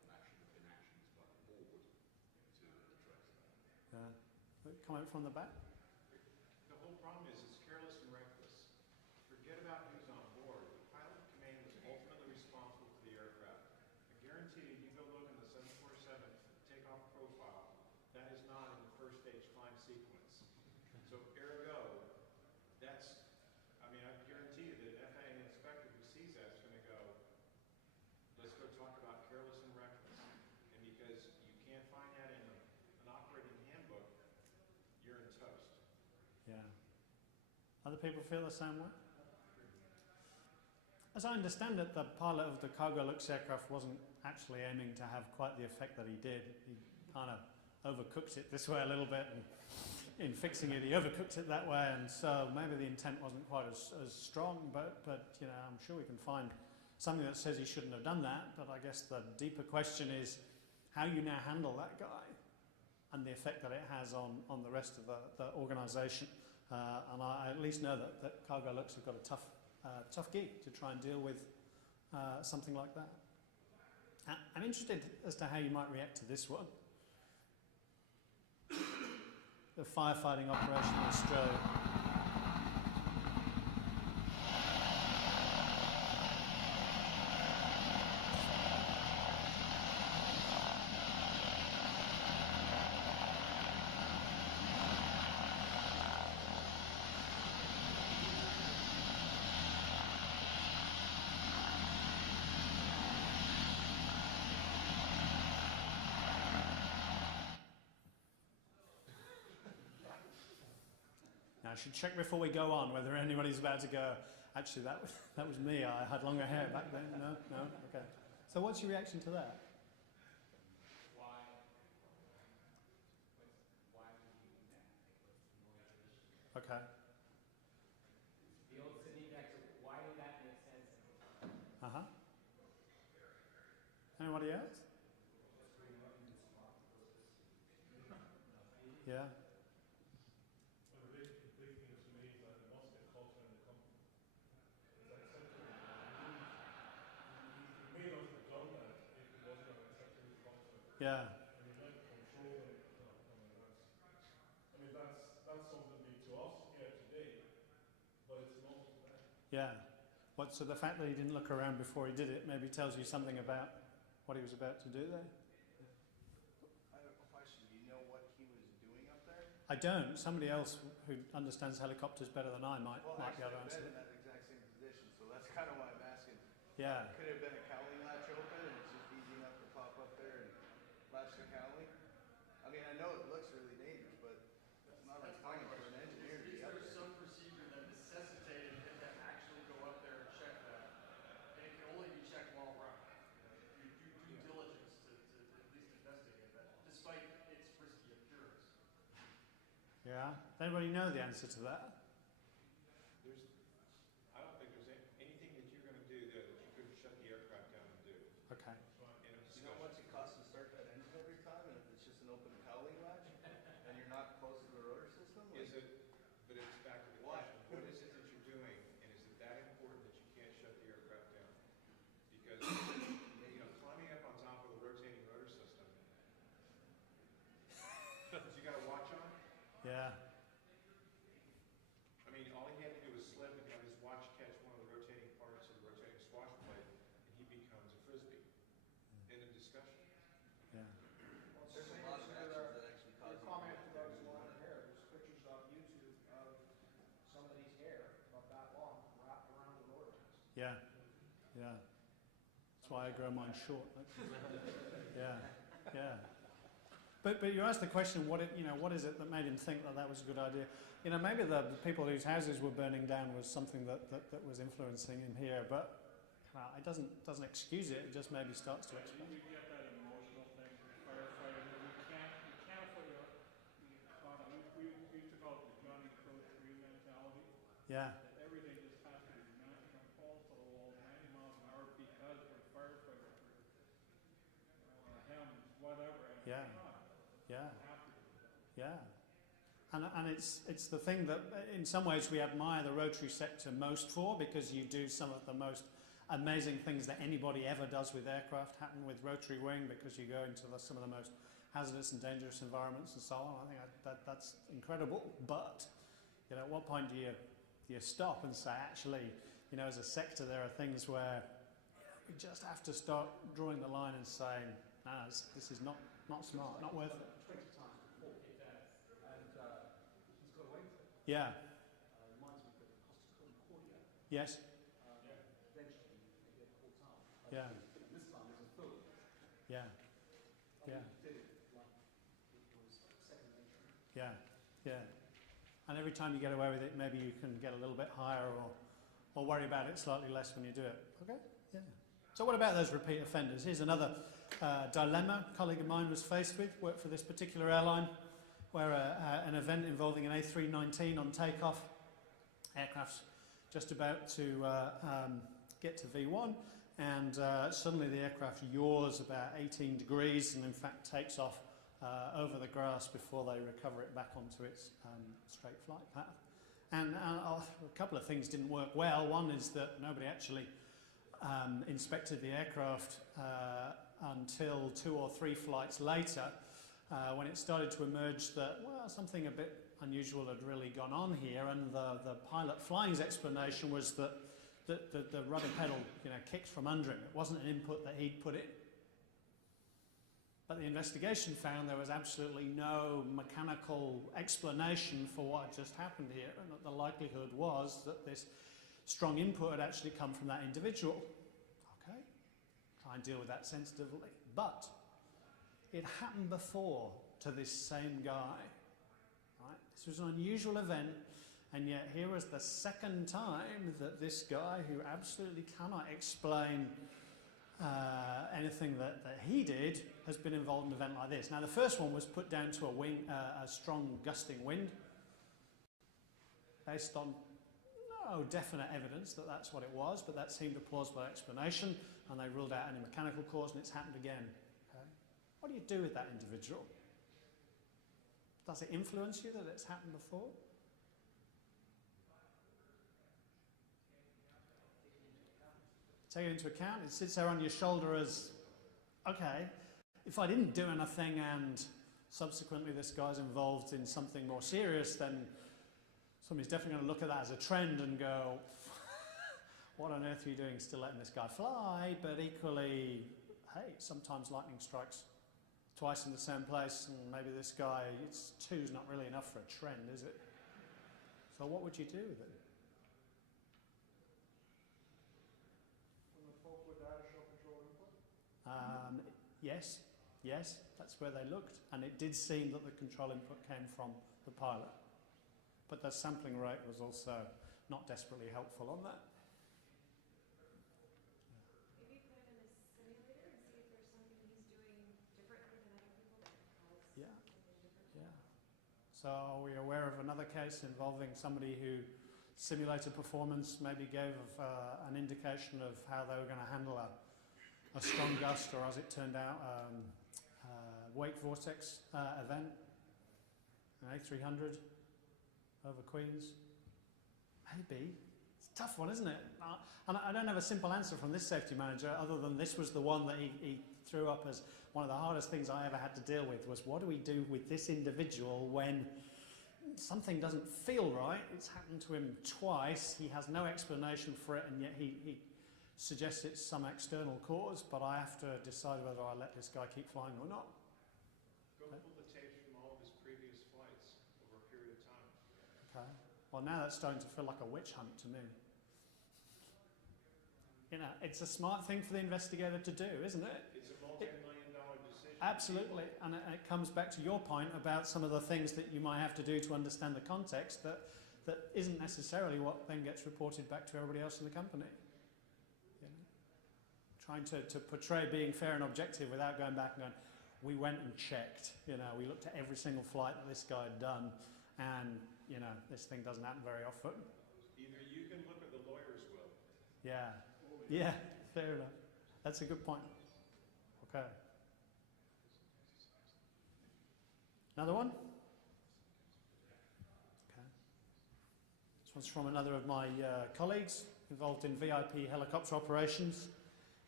comment from the back? The whole problem is it's careless and reckless. Forget about who's on board. The pilot in command is ultimately responsible for the aircraft. I guarantee you go look in the 747 takeoff profile, that is not in the first stage climb sequence. So ergo, that's, I mean, I guarantee you that an FAA inspector who sees that is going to go, let's go talk about careless and reckless. And because you can't find that in an operating handbook, you're in toast. Yeah. Other people feel the same way? As I understand it, the pilot of the Cargolux aircraft wasn't actually aiming to have quite the effect that he did. He kind of overcooked it this way a little bit, and in fixing it, he overcooked it that way, and so maybe the intent wasn't quite as strong, but you know, I'm sure we can find something that says he shouldn't have done that, but I guess the deeper question is how you now handle that guy and the effect that it has on the rest of the organisation. And I at least know that Cargolux have got a tough gig to try and deal with something like that. I'm interested as to how you might react to this one. The firefighting operation in Australia. I should check before we go on whether anybody's about to go, actually that was me, I had longer hair back then. No? Okay. So what's your reaction to that? Why would you do that? Okay. The old Sydney Dexter, why did that make sense? Uh-huh. Anybody else? Yeah. Yeah. Yeah. So the fact that he didn't look around before he did it maybe tells you something about what he was about to do there? I have a question. Do you know what he was doing up there? I don't. Somebody else who understands helicopters better than I might be able to answer I've been in that. that exact same position, so that's kind of why I'm asking. Yeah. Could it have been a cowling latch open and it's just easy enough to pop up there and latch the cowling? I mean, I know it looks really dangerous, but it's not uncommon for an engineer to be up there. Is there some procedure that necessitated him to actually go up there and check that? And it can only be checked while running. You do due diligence to at least investigate that, despite its risky appearance. Yeah. Does anybody know the answer to that? I don't think there's anything that you're going to do there that you couldn't shut the aircraft down and do. Okay. In a Do you know discussion. what's it cost to start that engine every time? And if it's just an open cowling latch and you're not close to the rotor system? Is it, but it's back to the Why? question, what is it that you're doing, and is it that important that you can't shut the aircraft down? Because, you know, climbing up on top of the rotating rotor system, you got a watch on? Yeah. I mean, all he had to do was slip and have his watch catch one of the rotating parts of the rotating squash plate, and he becomes a frisbee. End of discussion. Yeah. There's a lot of actions that actually cause Your you to comment have to about do his long that. hair, there's pictures off YouTube of somebody's hair about that long wrapped around the rotor test. Yeah. Yeah. That's why I grow mine short. Yeah. Yeah. But you asked the question, what is it that made him think that was a good idea? You know, maybe the people whose houses were burning down was something that was influencing him here, but it doesn't excuse it. It just maybe starts to explain. You get that emotional thing with firefighting. You can't afford we used to call it the Johnny Crow Tree mentality. Yeah. That everything just has to be falls to the wall 90 miles an hour because we're firefighters, hems, whatever. And Yeah. it's not. Yeah. You have to do that. Yeah. And it's the thing that in some ways we admire the rotary sector most for, because you do some of the most amazing things that anybody ever does with aircraft happen with rotary wing, because you go into some of the most hazardous and dangerous environments and so on. I think that's incredible. But at what point do you stop and say, actually, as a sector, there are things where we just have to start drawing the line and saying, no, this is not smart, not worth it. 20 times before. It does. And he's got away with it. Yeah. Reminds me of the Costa Concordia. Yes. Eventually, they get caught up. Yeah. And this time it's a film. Yeah. Yeah. He did it like it was second nature. Yeah. Yeah. And every time you get away with it, maybe you can get a little bit higher or worry about it slightly less when you do it. Okay? Yeah. So what about those repeat offenders? Here's another dilemma a colleague of mine was faced with, worked for this particular airline, where an event involving an A319 on takeoff, aircraft's just about to get to V1, and suddenly the aircraft yaws about 18 degrees and in fact takes off over the grass before they recover it back onto its straight flight path. And a couple of things didn't work well. One is that nobody actually inspected the aircraft until 2 or 3 flights later, when it started to emerge that, well, something a bit unusual had really gone on here, and the pilot flying's explanation was that the rudder pedal kicked from under him. It wasn't an input that he'd put in. But the investigation found there was absolutely no mechanical explanation for what had just happened here, and that the likelihood was that this strong input had actually come from that individual. Okay, try and deal with that sensitively. But it happened before to this same guy. Right? This was an unusual event, and yet here was the second time that this guy, who absolutely cannot explain anything that he did, has been involved in an event like this. Now, the first one was put down to a strong gusting wind, based on no definite evidence that that's what it was, but that seemed a plausible explanation, and they ruled out any mechanical cause, and it's happened again. Okay? What do you do with that individual? Does it influence you that it's happened before? Take it into account. It sits there on your shoulder as, okay, if I didn't do anything and subsequently this guy's involved in something more serious, then somebody's definitely going to look at that as a trend and go, what on earth are you doing still letting this guy fly? But equally, hey, sometimes lightning strikes twice in the same place, and maybe this guy, two's not really enough for a trend, is it? So what would you do with it? Yes, that's where they looked, and it did seem that the control input came from the pilot. But the sampling rate was also not desperately helpful on that. Maybe put him in a simulator and see if there's something he's doing differently than other people that cause Yeah. something different. Yeah. So are we aware of another case involving somebody who simulated performance, maybe gave an indication of how they were going to handle a strong gust, or as it turned out, wake vortex event, an A300 over Queens? Maybe. It's a tough one, isn't it? And I don't have a simple answer from this safety manager, other than this was the one that he threw up as one of the hardest things I ever had to deal with, was what do we do with this individual when something doesn't feel right? It's happened to him twice, he has no explanation for it, and yet he suggests it's some external cause, but I have to decide whether I let this guy keep flying or not. Go pull the tapes from all of his previous flights over a period of time. Okay. Well, now that's starting to feel like a witch hunt to me. It's a smart thing for the investigator to do, isn't it? It's a multi-million-dollar decision. Absolutely, and it comes back to your point about some of the things that you might have to do to understand the context that isn't necessarily what then gets reported back to everybody else in the company. Trying to portray being fair and objective without going back and going, we went and checked, we looked at every single flight that this guy had done, and, this thing doesn't happen very often. Either you can look or the lawyers will. Yeah, fair enough. That's a good point. Okay. Another one? Okay. This one's from another of my colleagues involved in VIP helicopter operations.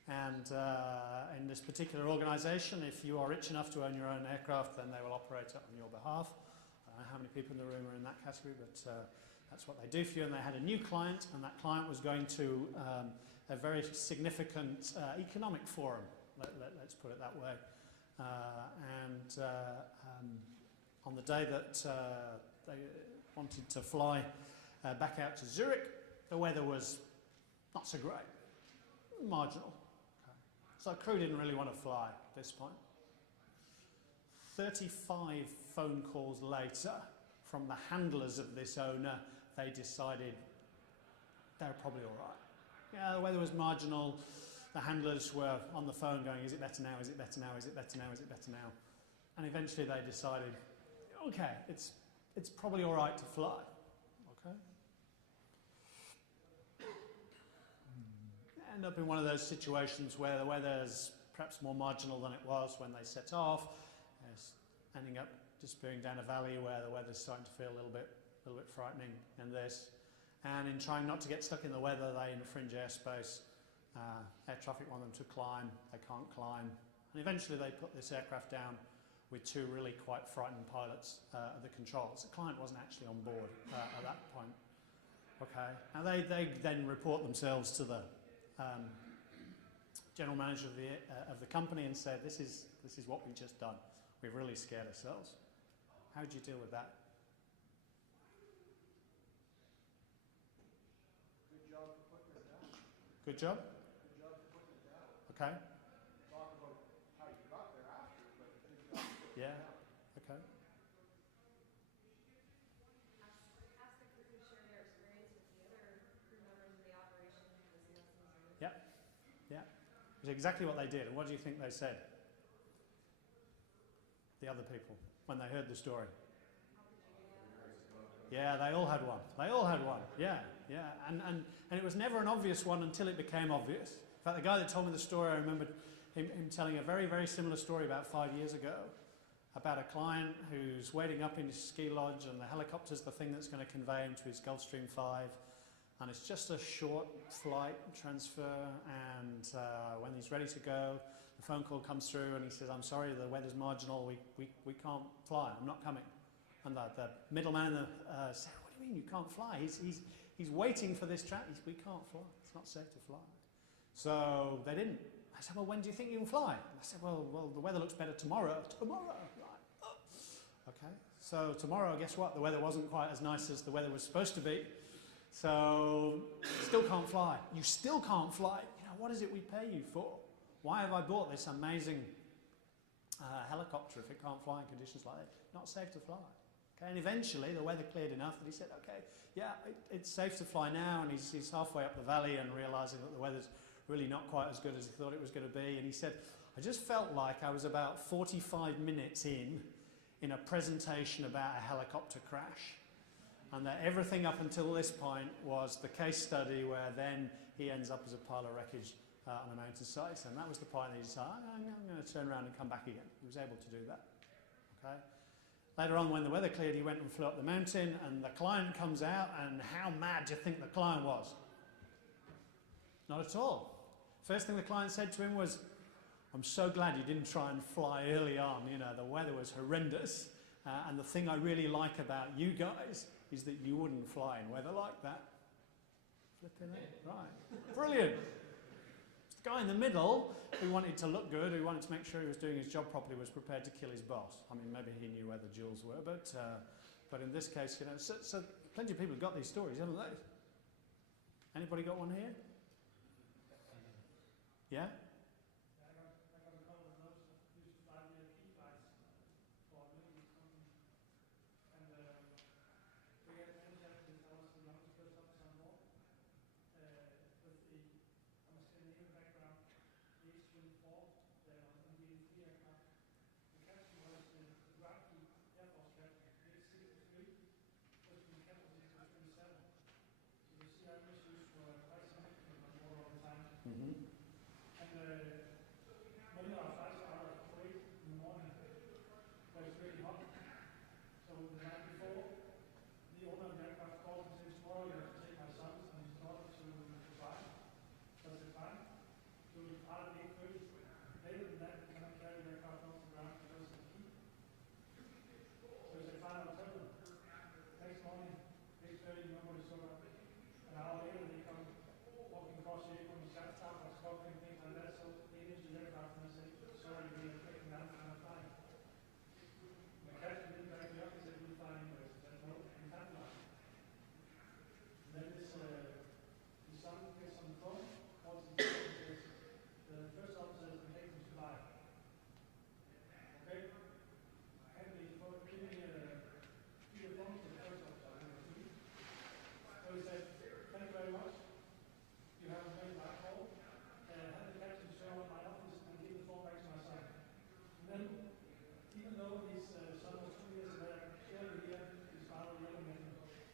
And in this particular organisation, if you are rich enough to own your own aircraft, then they will operate it on your behalf. I don't know how many people in the room are in that category, but that's what they do for you. And they had a new client, and that client was going to a very significant economic forum, let's put it that way. On the day that they wanted to fly back out to Zurich, the weather was not so great, marginal. Okay. So the crew didn't really want to fly at this point. 35 phone calls later from the handlers of this owner, they decided they're probably all right. Yeah, the weather was marginal. The handlers were on the phone going, is it better now, is it better now, is it better now, is it better now? And eventually they decided, okay, it's probably all right to fly. Okay. End up in one of those situations where the weather's perhaps more marginal than it was when they set off. It's ending up disappearing down a valley where the weather's starting to feel a little bit frightening and this. And in trying not to get stuck in the weather, they infringe airspace. Air traffic want them to climb, they can't climb. And eventually they put this aircraft down with two really quite frightened pilots at the controls. The client wasn't actually on board at that point. Okay. Now they then report themselves to the general manager of the company and said, this is what we've just done. We've really scared ourselves. How did you deal with that? Good job for putting it down. Good job? Good job for putting it down. Okay. Talk about how you got there after, but good job for putting Yeah. it down. Okay. Ask the crew to share their experience with the other crew members in the operation, because lessons learned. Yeah. Yeah. It's exactly what they did. And what do you think they said? The other people, when they heard the story. Yeah, they all had one. They all had one. Yeah, yeah. And it was never an obvious one until it became obvious. In fact, the guy that told me the story, I remember him telling a very, very similar story about 5 years ago about a client who's waiting up in his ski lodge and the helicopter's the thing that's going to convey him to his Gulfstream 5. And it's just a short flight transfer, and when he's ready to go, the phone call comes through and he says, I'm sorry, the weather's marginal, we can't fly, I'm not coming. And the middleman said, what do you mean you can't fly? He's waiting for this track. We can't fly, it's not safe to fly. So they didn't. I said, well, when do you think you can fly? And I said, well, the weather looks better tomorrow. Tomorrow, right. Oh. Okay, so tomorrow, guess what? The weather wasn't quite as nice as the weather was supposed to be. So, still can't fly. You still can't fly. You know, what is it we pay you for? Why have I bought this amazing helicopter if it can't fly in conditions like that? Not safe to fly. Okay, and eventually the weather cleared enough that he said, okay, yeah, it's safe to fly now, and he's halfway up the valley and realising that the weather's really not quite as good as he thought it was going to be. And he said, I just felt like I was about 45 minutes in a presentation about a helicopter crash. And that everything up until this point was the case study where then he ends up as a pile of wreckage on a mountainside. And that was the point that he decided, I'm going to turn around and come back again. He was able to do that. Okay. Later on, when the weather cleared, he went and flew up the mountain, and the client comes out, and how mad do you think the client was? Not at all. First thing the client said to him was, I'm so glad you didn't try and fly early on. You know, the weather was horrendous. And the thing I really like about you guys is that you wouldn't fly in weather like that. Flipping it. Right. Brilliant. The guy in the middle, who wanted to look good, who wanted to make sure he was doing his job properly, was prepared to kill his boss. I mean, maybe he knew where the jewels were, but in this case, you know, so plenty of people have got these stories, haven't they? Anybody got one here? Yeah? I got a couple of notes of used 5-year key flights for a Middle East company. And we had an incident with I was the youngest first officer on board. With the, I must say the name in the background, the H-24, the B-3 aircraft. The captain was the Iraqi Air Force captain, H-63, was the captain of the 27. So the CI issues were quite significant on board all the time. Mm-hmm. And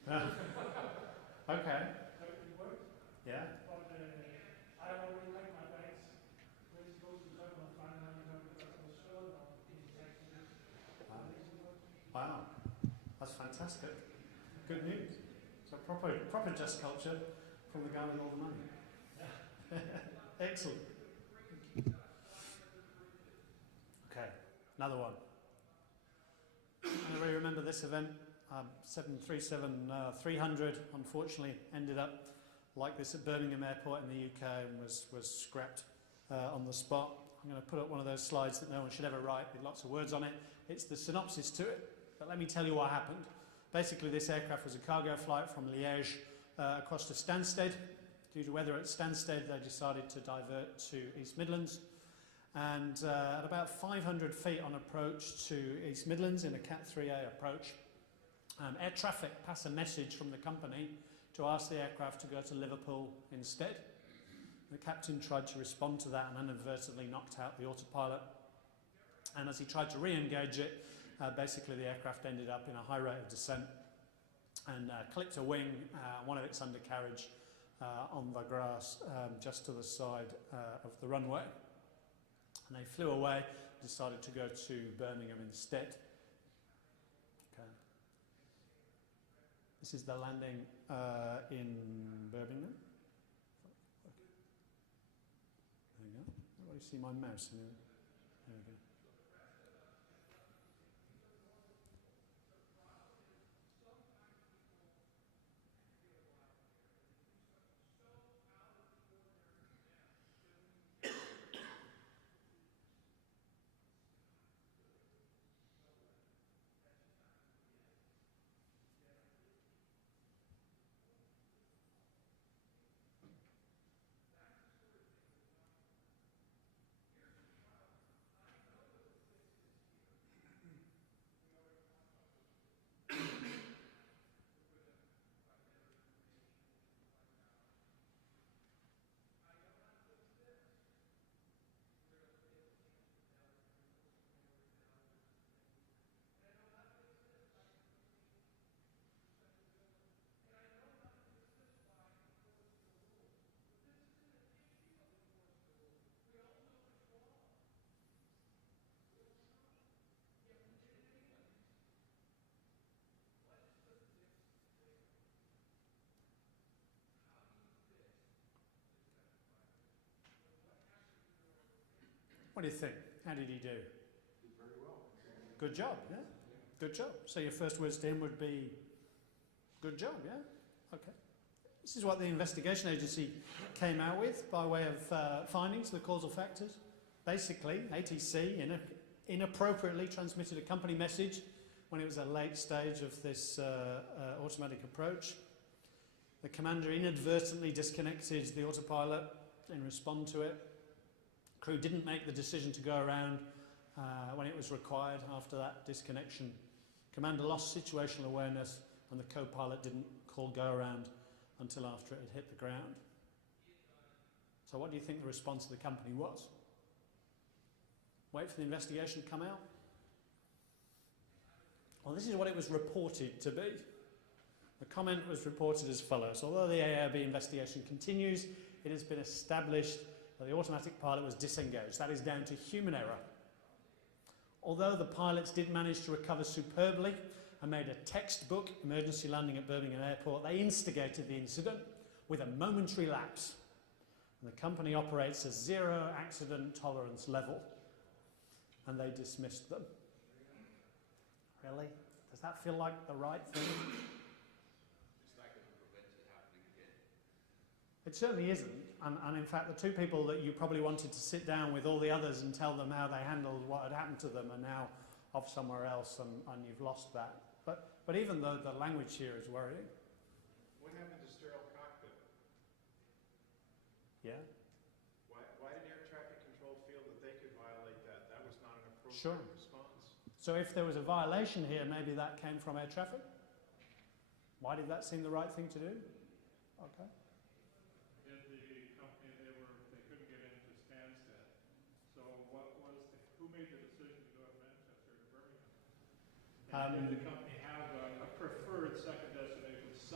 Okay. So it worked, Yeah. but I already like my bags ready to go to the terminal finally, because I was sure of the exact condition. Wow. It actually worked. Wow. That's fantastic. Good news. So proper just culture from the guy with all the money. Excellent. Okay, another one. Anybody remember this event? 737-300 unfortunately ended up like this at Birmingham Airport in the UK and was scrapped on the spot. I'm going to put up one of those slides that no one should ever write with lots of words on it. It's the synopsis to it, but let me tell you what happened. Basically, this aircraft was a cargo flight from Liège across to Stansted. Due to weather at Stansted, they decided to divert to East Midlands. And at about 500 feet on approach to East Midlands in a Cat 3A approach, air traffic passed a message from the company to ask the aircraft to go to Liverpool instead. The captain tried to respond to that and inadvertently knocked out the autopilot. And as he tried to re-engage it, basically the aircraft ended up in a high rate of descent and clipped a wing, one of its undercarriage, on the grass just to the side of the runway. And they flew away, decided to go to Birmingham instead. Okay. This is the landing in Birmingham. There you go. Oh, you see my mouse in there. There we go. What do you think? How did he do? Did very well. Good job, yeah? Good job. So your first words to him would be, good job, yeah? Okay. This is what the investigation agency came out with by way of findings, the causal factors. Basically, ATC inappropriately transmitted a company message when it was a late stage of this automatic approach. The commander inadvertently disconnected the autopilot in response to it. Crew didn't make the decision to go around when it was required after that disconnection. Commander lost situational awareness and the co-pilot didn't call go around until after it had hit the ground. So what do you think the response of the company was? Wait for the investigation to come out? Well, this is what it was reported to be. The comment was reported as follows. Although the AIB investigation continues, it has been established that the automatic pilot was disengaged. That is down to human error. Although the pilots did manage to recover superbly and made a textbook emergency landing at Birmingham Airport, they instigated the incident with a momentary lapse. And the company operates a zero accident tolerance level. And they dismissed them. Really? Does that feel like the right thing? Is that going to prevent it happening again? It certainly isn't. And in fact, the two people that you probably wanted to sit down with all the others and tell them how they handled what had happened to them are now off somewhere else and you've lost that. But even though the language here is worrying. What happened to sterile cockpit? Yeah? Why did air traffic control feel that they could violate that? That was not an appropriate Sure. response. So if there was a violation here, maybe that came from air traffic? Why did that seem the right thing to do? Okay. In the company, they couldn't get into Stansted. So who made the decision to go from Manchester to Birmingham? And did the company have a preferred second destination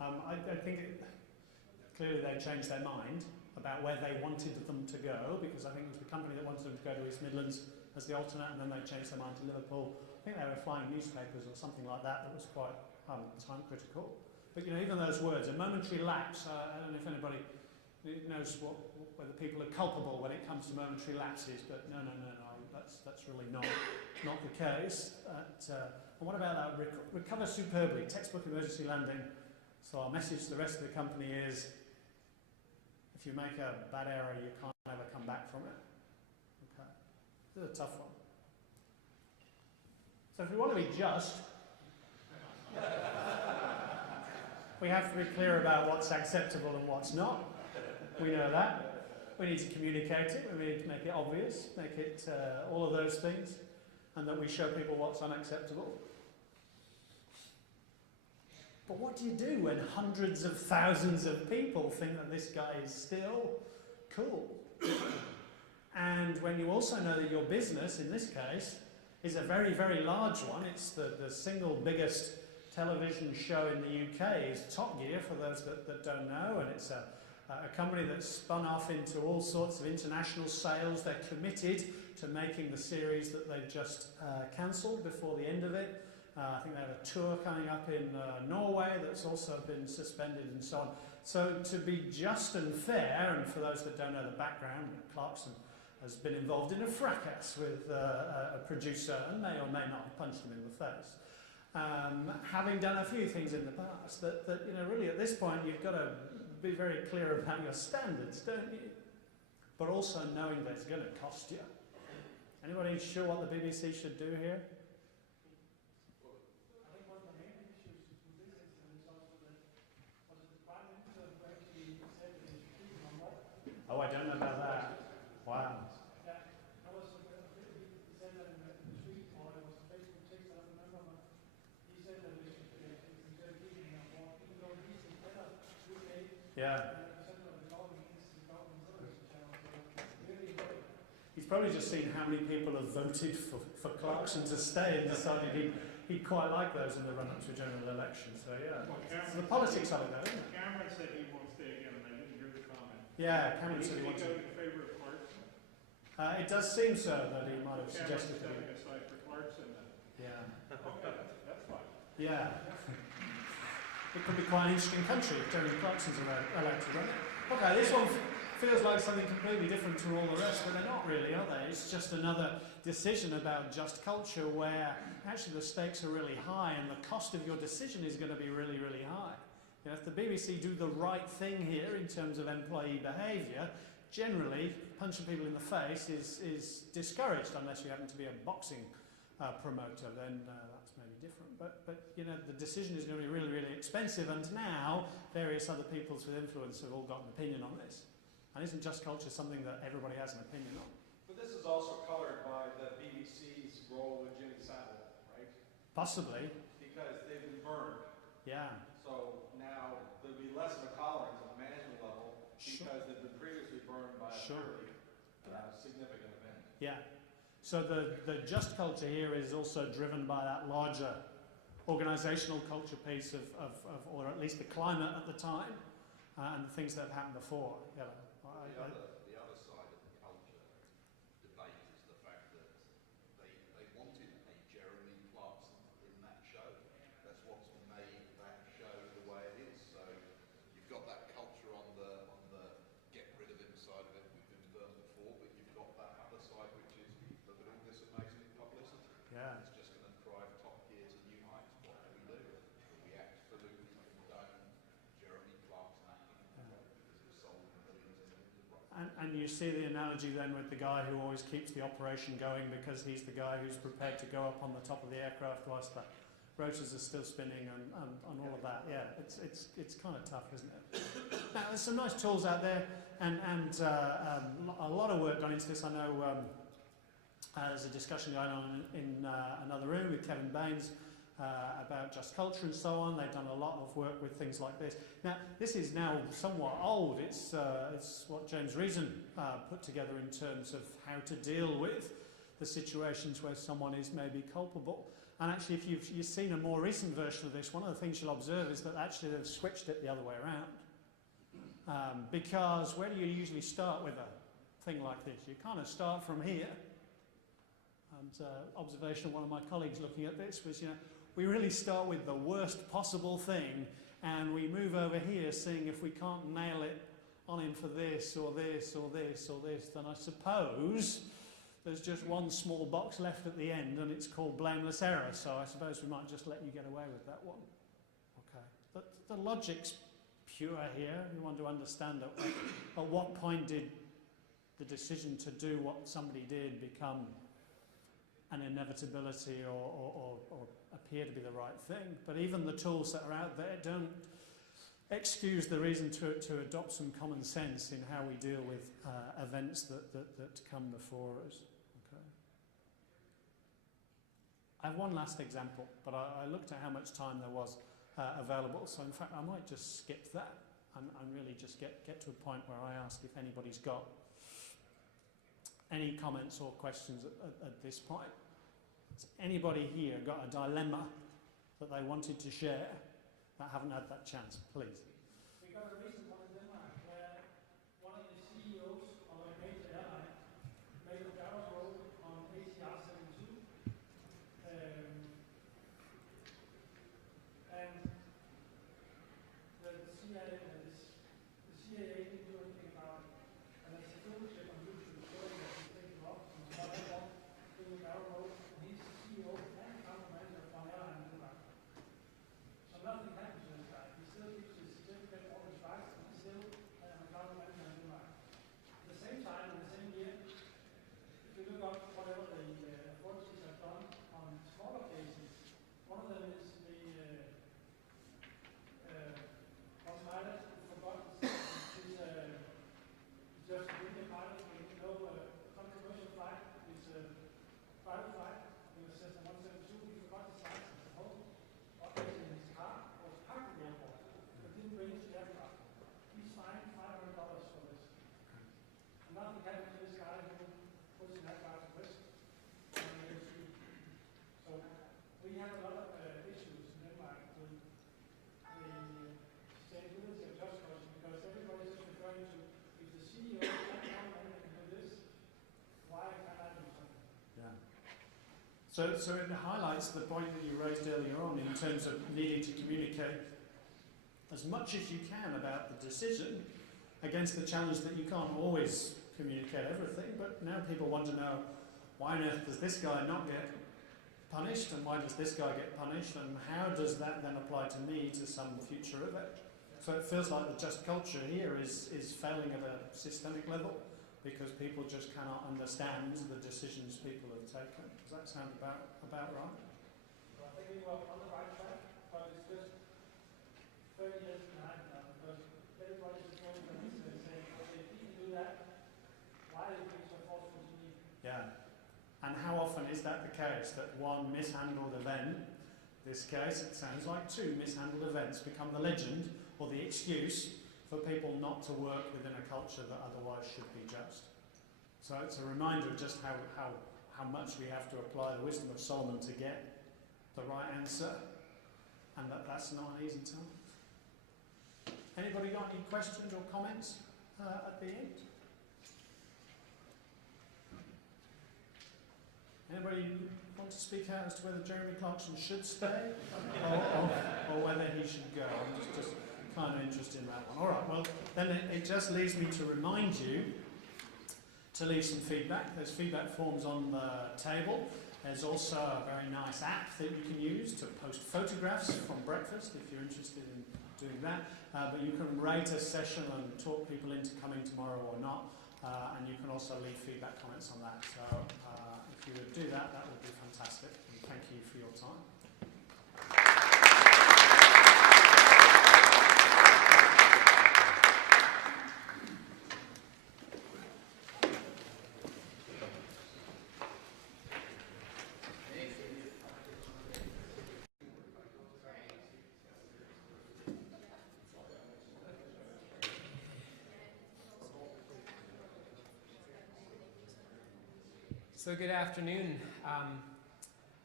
I think clearly they changed their mind about where they wanted them to go, because I think it was the company that wanted them to go to East Midlands as the alternate, and then they changed their mind to Liverpool. I think they were flying newspapers or something like that that was quite time critical. But you know, even those words, a momentary lapse, I don't know if anybody knows whether people are culpable when it comes to momentary lapses, but no, that's really not the case. And what about that recover superbly, textbook emergency landing? So our message to the rest of the company is, if you make a bad error, you can't ever come back from it. Okay, this is a tough one. So if we want to be just, we have to be clear about what's acceptable and what's not. We know that. We need to communicate it. We need to make it obvious, make it all of those things, and that we show people what's unacceptable. But what do you do when hundreds of thousands of people think that this guy is still cool? And when you also know that your business, in this case, is a very, very large one. It's the single biggest television show in the UK is Top Gear, for those that don't know, and it's a company that's spun off into all sorts of international sales. They're committed to making the series that they've just cancelled before the end of it. I think they have a tour coming up in Norway that's also been suspended and so on. So to be just and fair, and for those that don't know the background, Clarkson has been involved in a fracas with a producer and may or may not have punched him in the face. Having done a few things in the past, that you know, really at this point you've got to be very clear about your standards, don't you? But also knowing that it's going to cost you. Anybody sure what the BBC should do here? I think one of the main issues with this incident is also that the Prime Minister who actually said that they should keep him on board. Oh, I don't know about that. Wow. Yeah, I was he said that in the street, or it was a Facebook text, I don't remember, but he said that we should consider keeping him on board, even though he's the head of UK. Yeah. He's probably just seen how many people have voted for Clarkson to stay and decided he'd quite like those in the run-up to a general election. So yeah, Well, it's the politics of it though, isn't it? Cameron said he won't stay again, and I didn't hear the comment. Yeah, Cameron said he Did he wanted. go in favor of Clarkson? It does seem so that he might have Cameron's suggested to stepping be. aside for Clarkson then. Yeah. Okay, that's fine. Yeah. It could be quite an interesting country if Jeremy Clarkson's allowed to run it. Okay, this one feels like something completely different to all the rest, but they're not really, are they? It's just another decision about just culture where actually the stakes are really high and the cost of your decision is going to be really, really high. You know, if the BBC do the right thing here in terms of employee behaviour, generally punching people in the face is discouraged unless you happen to be a boxing promoter, then that's maybe different. But you know, the decision is going to be really, really expensive, and now various other peoples with influence have all got an opinion on this. And isn't just culture something that everybody has an opinion on? But this is also colored by the BBC's role with Jimmy Savile, right? Possibly. Because they've been burned. Yeah. So now there'll be less of a tolerance at the management level Sure. because they've been previously burned by a Sure. fairly significant event. Yeah. So the just culture here is also driven by that larger organisational culture piece of or at least the climate at the time and the things that have happened before. Yeah. The other side of the culture debate is the fact that they wanted a Jeremy Clarkson in that show. That's what's made that show the way it is. So you've got that culture on the get rid of him side of it. We've been burnt before, but you've got that other side which is look at all this amazing publicity. Yeah. It's just going to drive Top Gear to new heights. What do? We absolutely condone Jeremy Clarkson acting in the role because it sold millions and millions of rights. And you see the analogy then with the guy who always keeps the operation going because he's the guy who's prepared to go up on the top of the aircraft whilst the rotors are still spinning and all of that. Yeah, it's kind of tough, isn't it? Now, there's some nice tools out there and a lot of work gone into this. I know there's a discussion going on in another room with Kevin Baines about just culture and so on. They've done a lot of work with things like this. Now, this is now somewhat old. It's what James Reason put together in terms of how to deal with the situations where someone is maybe culpable. And actually, if you've seen a more recent version of this, one of the things you'll observe is that actually they've switched it the other way around. Because where do you usually start with a thing like this? You kind of start from here. And observation of one of my colleagues looking at this was, we really start with the worst possible thing, and we move over here seeing if we can't nail it on him for this or this or this or this, then I suppose there's just one small box left at the end, and it's called blameless error, so I suppose we might just let you get away with that one. Okay. But the logic's pure here. We want to understand at what point did the decision to do what somebody did become an inevitability or appear to be the right thing. But even the tools that are out there don't excuse the reason to adopt some common sense in how we deal with events that come before us. Okay. I have one last example, but I looked at how much time there was available, so in fact I might just skip that and really just get to a point where I ask if anybody's got any comments or questions at this point. Has anybody here got a dilemma that they wanted to share that haven't had that chance? Please. We got a recent one in Denmark where one of the CEOs of a major airline made a barrel roll on ACR 72. And the CIA didn't do anything about it. And there's a film clip on YouTube showing that he's taking off from small airport doing a barrel roll. And he's the CEO and account manager of an airline in Denmark. So nothing happens to this guy. He still keeps his certificate, all his rights, and he's still an account manager in Denmark. At the same time, in the same year, if you look up whatever the authorities have done on smaller cases, one of them is the pilot who forgot his just a winter pilot, controversial flight, his private flight, it was Cessna 172, he forgot his license at home, or in his car, was parked at the airport, but didn't bring it to the aircraft. He's fined $500 for this. And nothing happened to this guy who puts an aircraft at risk. So we have a lot of issues in Denmark with the sustainability of just cause, because everybody's just referring to if the CEO can't come and can do this, why can't I do something? Yeah. So it highlights the point that you raised earlier on in terms of needing to communicate as much as you can about the decision against the challenge that you can't always communicate everything, but now people want to know, why on earth does this guy not get punished, and why does this guy get punished, and how does that then apply to me to some future event? So it feels like the just culture here is failing at a systemic level, because people just cannot understand the decisions people have taken. Does that sound about right? So I think we were on the right track, but it's just 30 years behind now, because everybody's just going to saying, okay, if you can do that, why are you being so forceful to me? Yeah. And how often is that the case, that one mishandled event, this case it sounds like two mishandled events, become the legend or the excuse for people not to work within a culture that otherwise should be just. So it's a reminder of just how much we have to apply the wisdom of Solomon to get the right answer, and that's not an easy task. Anybody got any questions or comments at the end? Anybody want to speak out as to whether Jeremy Clarkson should stay or whether he should go? I'm just kind of interested in that one. All right, well, then it just leaves me to remind you to leave some feedback. There's feedback forms on the table. There's also a very nice app that you can use to post photographs from breakfast if you're interested in doing that. But you can rate a session and talk people into coming tomorrow or not. And you can also leave feedback comments on that. So if you would do that, that would be fantastic. And thank you for your time. So good afternoon.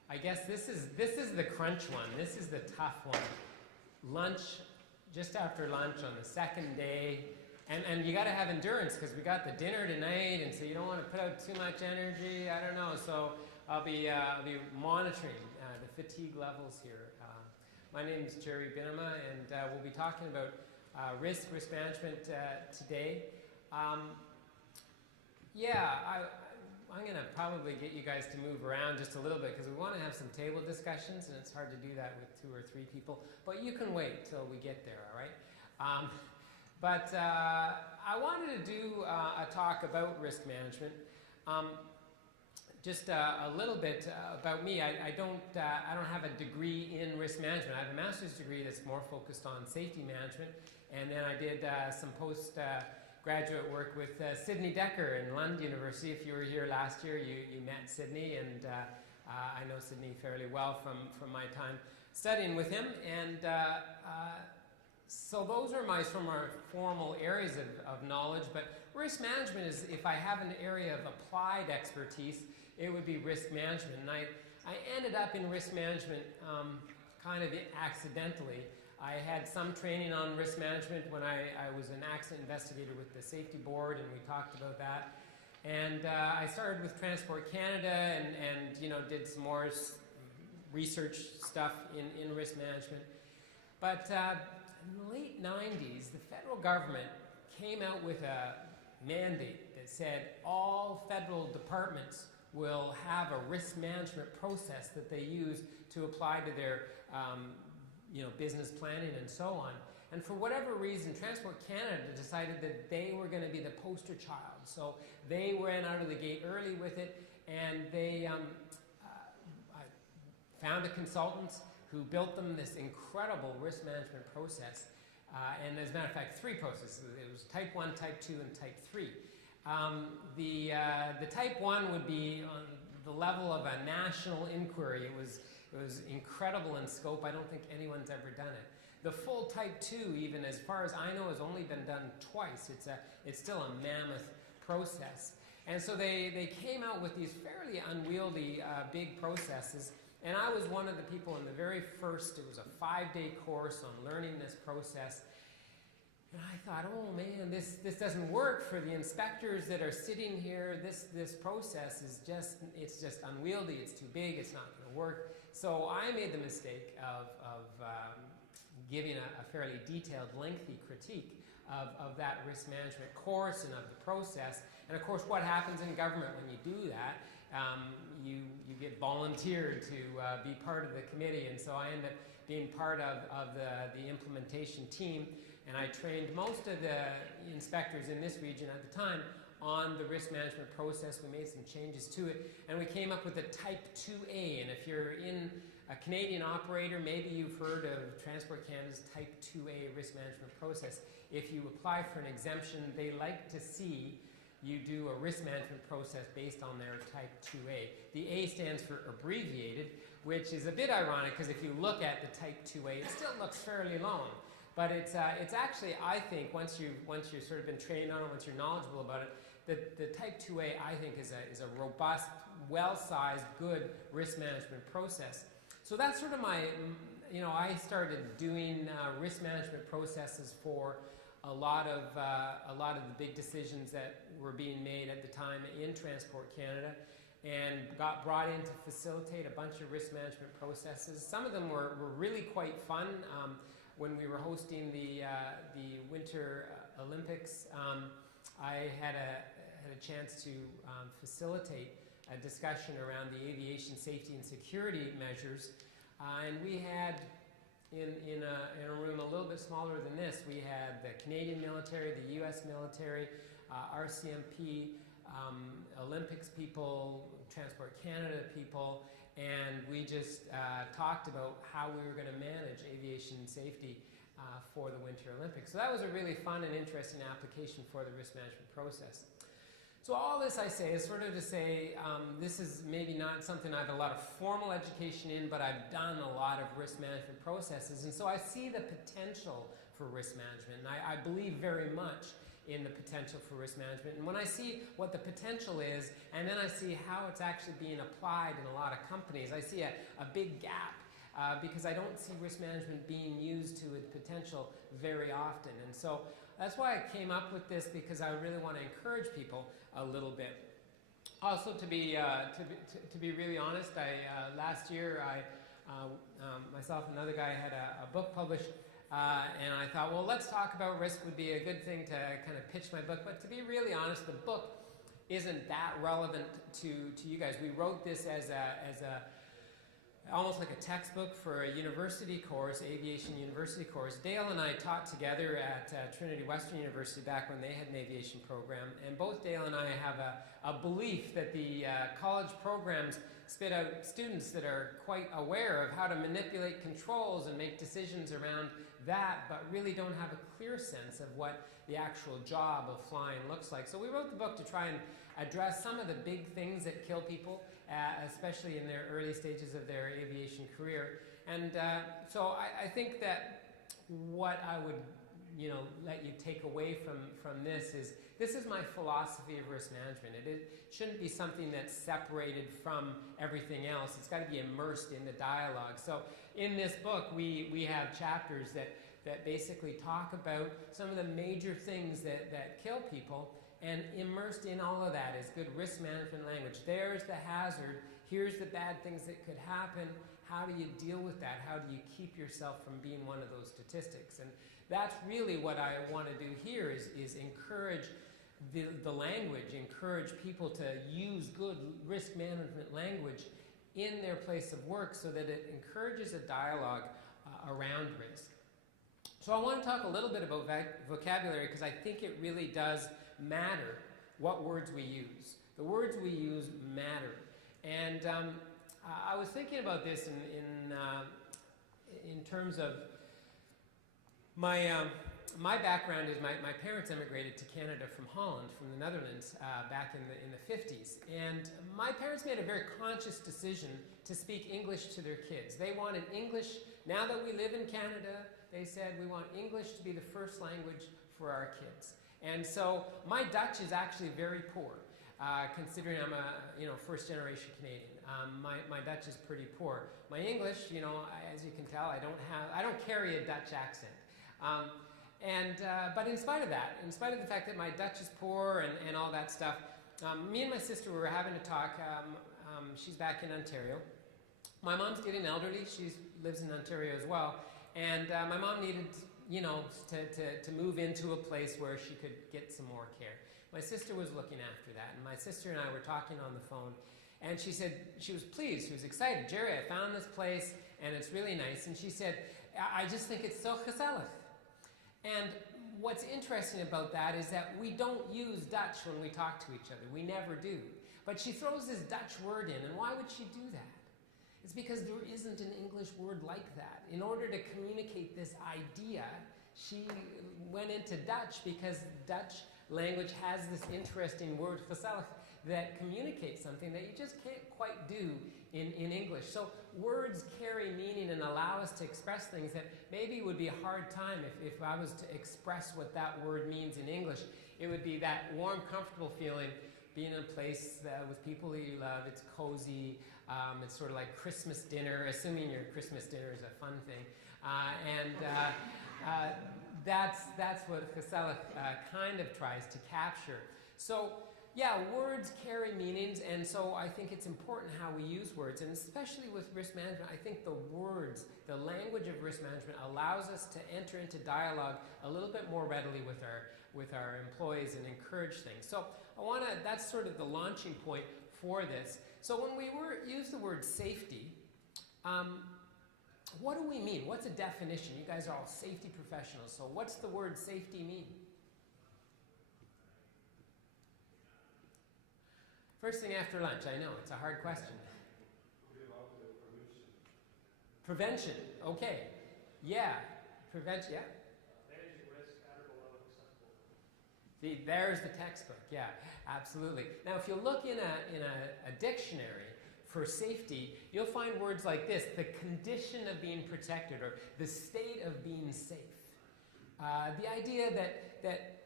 I guess this is the crunch one. This is the tough one. Lunch, just after lunch on the second day, and you got to have endurance because we got the dinner tonight, and so you don't want to put out too much energy. I don't know, so I'll be monitoring the fatigue levels here. My name is Jerry Binema, and we'll be talking about risk management today. I'm going to probably get you guys to move around just a little bit because we want to have some table discussions, and it's hard to do that with 2 or 3 people. But you can wait till we get there, all right? I wanted to do a talk about risk management. Just a little bit about me. I don't have a degree in risk management. I have a master's degree that's more focused on safety management, and then I did some postgraduate work with Sidney Decker in Lund University. If you were here last year, you met Sidney, and I know Sidney fairly well from my time studying with him. And so those are my formal areas of knowledge. But risk management is, if I have an area of applied expertise, it would be risk management. And I ended up in risk management kind of accidentally. I had some training on risk management when I was an accident investigator with the safety board, and we talked about that. And I started with Transport Canada and did some more research stuff in risk management. But in the late 90s, the federal government came out with a mandate that said all federal departments will have a risk management process that they use to apply to their business planning and so on. And for whatever reason, Transport Canada decided that they were going to be the poster child. So they went out of the gate early with it, and they found a consultant who built them this incredible risk management process. And as a matter of fact, 3 processes. It was Type 1, Type 2, and Type 3. The Type 1 would be on the level of a national inquiry. It was incredible in scope. I don't think anyone's ever done it. The full Type 2, even as far as I know, has only been done twice. It's still a mammoth process. And so they came out with these fairly unwieldy big processes. And I was one of the people in the very first, it was a 5-day course on learning this process. And I thought, oh man, this doesn't work for the inspectors that are sitting here. This process is just unwieldy. It's too big. It's not going to work. So I made the mistake of giving a fairly detailed, lengthy critique of that risk management course and of the process. And of course, what happens in government when you do that? You get volunteered to be part of the committee, and so I ended up being part of the implementation team, and I trained most of the inspectors in this region at the time on the risk management process. We made some changes to it, and we came up with a Type 2A, and if you're in a Canadian operator, maybe you've heard of Transport Canada's Type 2A risk management process. If you apply for an exemption, they like to see you do a risk management process based on their Type 2A. The A stands for abbreviated, which is a bit ironic because if you look at the Type 2A, it still looks fairly long. But it's actually, I think, once you've sort of been trained on it, once you're knowledgeable about it, the Type 2A, I think, is a robust, well-sized, good risk management process. So that's sort of my, I started doing risk management processes for a lot of the big decisions that were being made at the time in Transport Canada, and got brought in to facilitate a bunch of risk management processes. Some of them were really quite fun. When we were hosting the Winter Olympics, I had a chance to facilitate a discussion around the aviation safety and security measures, and we had in a room a little bit smaller than this, we had the Canadian military, the U.S. military, RCMP, Olympics people, Transport Canada people, and we just talked about how we were going to manage aviation safety for the Winter Olympics. So that was a really fun and interesting application for the risk management process. So all this I say is sort of to say this is maybe not something I have a lot of formal education in, but I've done a lot of risk management processes, and so I see the potential for risk management. And I believe very much in the potential for risk management. And when I see what the potential is, and then I see how it's actually being applied in a lot of companies, I see a big gap because I don't see risk management being used to its potential very often. And so that's why I came up with this, because I really want to encourage people a little bit. Also, to be really honest, last year myself and another guy had a book published, and I thought, well, let's talk about risk would be a good thing to kind of pitch my book. But to be really honest, the book isn't that relevant to you guys. We wrote this as a almost like a textbook for a university course, aviation university course. Dale and I taught together at Trinity Western University back when they had an aviation program, and both Dale and I have a belief that the college programs spit out students that are quite aware of how to manipulate controls and make decisions around that, but really don't have a clear sense of what the actual job of flying looks like. So we wrote the book to try and address some of the big things that kill people, especially in their early stages of their aviation career. And so I think that what I would let you take away from this is my philosophy of risk management. It shouldn't be something that's separated from everything else. It's got to be immersed in the dialogue. So in this book, we have chapters that basically talk about some of the major things that kill people, and immersed in all of that is good risk management language. There's the hazard. Here's the bad things that could happen. How do you deal with that? How do you keep yourself from being one of those statistics? And that's really what I want to do here is encourage the language, encourage people to use good risk management language in their place of work so that it encourages a dialogue around risk. So I want to talk a little bit about vocabulary, because I think it really does matter what words we use. The words we use matter. And I was thinking about this in terms of my background is my parents immigrated to Canada from Holland, from the Netherlands, back in the 50s. And my parents made a very conscious decision to speak English to their kids. They wanted English. Now that we live in Canada, they said we want English to be the first language for our kids. And so my Dutch is actually very poor, considering I'm a first generation Canadian. My Dutch is pretty poor. My English, as you can tell, I don't carry a Dutch accent. But in spite of that, in spite of the fact that my Dutch is poor and all that stuff, me and my sister were having a talk. She's back in Ontario. My mom's getting elderly. She lives in Ontario as well. And my mom needed, to move into a place where she could get some more care. My sister was looking after that. And my sister and I were talking on the phone. And she said she was pleased. She was excited. Jerry, I found this place, and it's really nice. And she said, I just think it's so gezellig. And what's interesting about that is that we don't use Dutch when we talk to each other. We never do. But she throws this Dutch word in, and why would she do that? It's because there isn't an English word like that. In order to communicate this idea, she went into Dutch, because Dutch language has this interesting word, gezellig, that communicates something that you just can't quite do in English. So words carry meaning and allow us to express things that maybe would be a hard time if I was to express what that word means in English. It would be that warm, comfortable feeling, being in a place with people that you love. It's cozy. It's sort of like Christmas dinner, assuming your Christmas dinner is a fun thing. That's what gezellig kind of tries to capture. So, yeah, words carry meanings, and so I think it's important how we use words, and especially with risk management, I think the words, the language of risk management allows us to enter into dialogue a little bit more readily with our employees and encourage things. So that's sort of the launching point for this. So when we use the word safety, what do we mean? What's a definition? You guys are all safety professionals, so what's the word safety mean? First thing after lunch, I know, it's a hard question. Prevention, okay. Yeah, prevention, yeah. Managing risk at or below acceptable. There's the textbook, yeah, absolutely. Now, if you look in a dictionary for safety, you'll find words like this: the condition of being protected, or the state of being safe. The idea that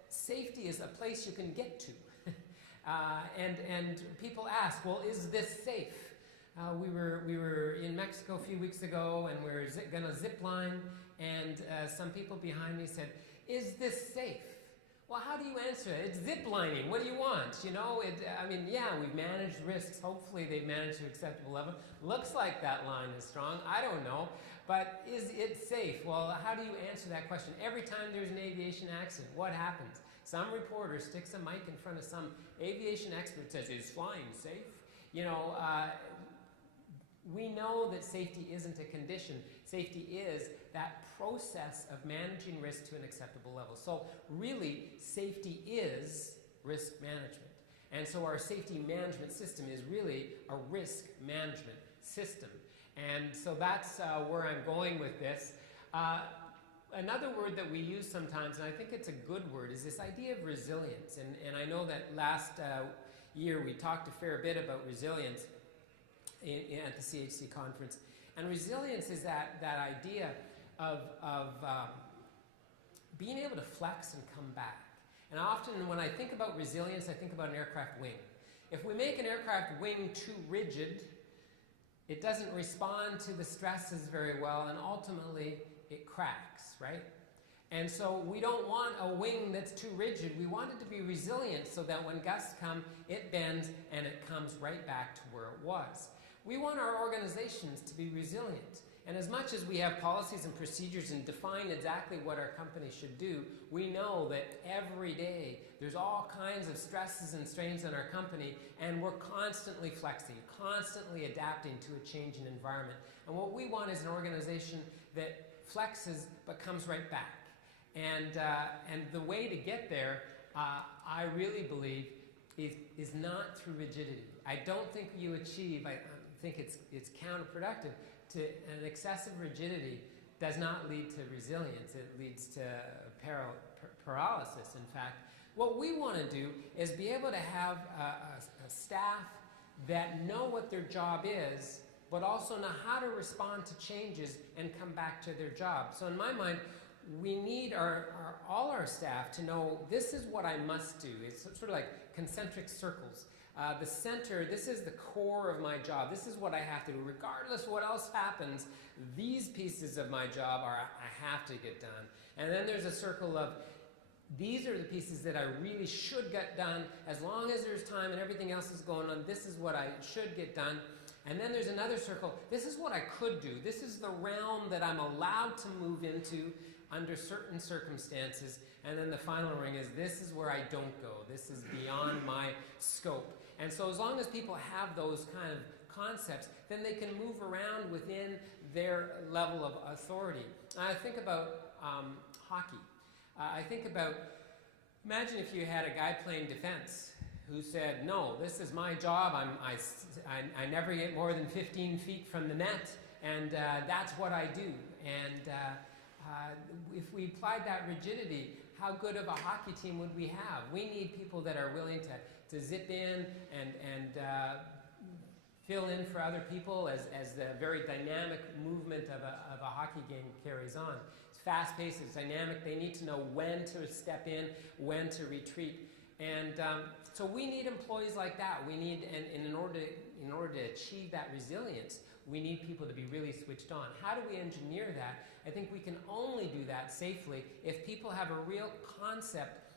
safety is a place you can get to. And people ask, well, is this safe? We were in Mexico a few weeks ago, and we were going to zip line, and some people behind me said, is this safe? Well, how do you answer it? It's zip lining. What do you want? You know, yeah, we've managed risks. Hopefully they've managed to acceptable level. Looks like that line is strong. I don't know. But is it safe? Well, how do you answer that question? Every time there's an aviation accident, what happens? Some reporter sticks a mic in front of some aviation expert, says, is flying safe? You know, we know that safety isn't a condition. Safety is that process of managing risk to an acceptable level. So really, safety is risk management. And so our safety management system is really a risk management system. And so that's where I'm going with this. Another word that we use sometimes, and I think it's a good word, is this idea of resilience. And I know that last year we talked a fair bit about resilience at the CHC conference. And resilience is that idea of being able to flex and come back. And often when I think about resilience, I think about an aircraft wing. If we make an aircraft wing too rigid, it doesn't respond to the stresses very well, and ultimately it cracks, right? And so we don't want a wing that's too rigid. We want it to be resilient so that when gusts come, it bends and it comes right back to where it was. We want our organizations to be resilient. And as much as we have policies and procedures and define exactly what our company should do, we know that every day there's all kinds of stresses and strains on our company, and we're constantly flexing, constantly adapting to a changing environment. And what we want is an organization that flexes but comes right back. And the way to get there, I really believe, is not through rigidity. I don't think you achieve, I think it's counterproductive. An excessive rigidity does not lead to resilience. It leads to paralysis, in fact. What we want to do is be able to have a staff that know what their job is, but also know how to respond to changes and come back to their job. So in my mind, we need all our staff to know this is what I must do. It's sort of like concentric circles. The center, this is the core of my job. This is what I have to do. Regardless of what else happens, these pieces of my job I have to get done. And then there's a circle of, these are the pieces that I really should get done. As long as there's time and everything else is going on, this is what I should get done. And then there's another circle. This is what I could do. This is the realm that I'm allowed to move into under certain circumstances. And then the final ring is, this is where I don't go. This is beyond my scope. And so as long as people have those kind of concepts, then they can move around within their level of authority. I think about hockey. I think about, imagine if you had a guy playing defense who said, no, this is my job. I never get more than 15 feet from the net, and that's what I do. And if we applied that rigidity, how good of a hockey team would we have? We need people that are willing to zip in and fill in for other people as the very dynamic movement of a hockey game carries on. It's fast-paced, it's dynamic. They need to know when to step in, when to retreat. And so we need employees like that. We need, and in order to achieve that resilience, we need people to be really switched on. How do we engineer that? I think we can only do that safely if people have a real concept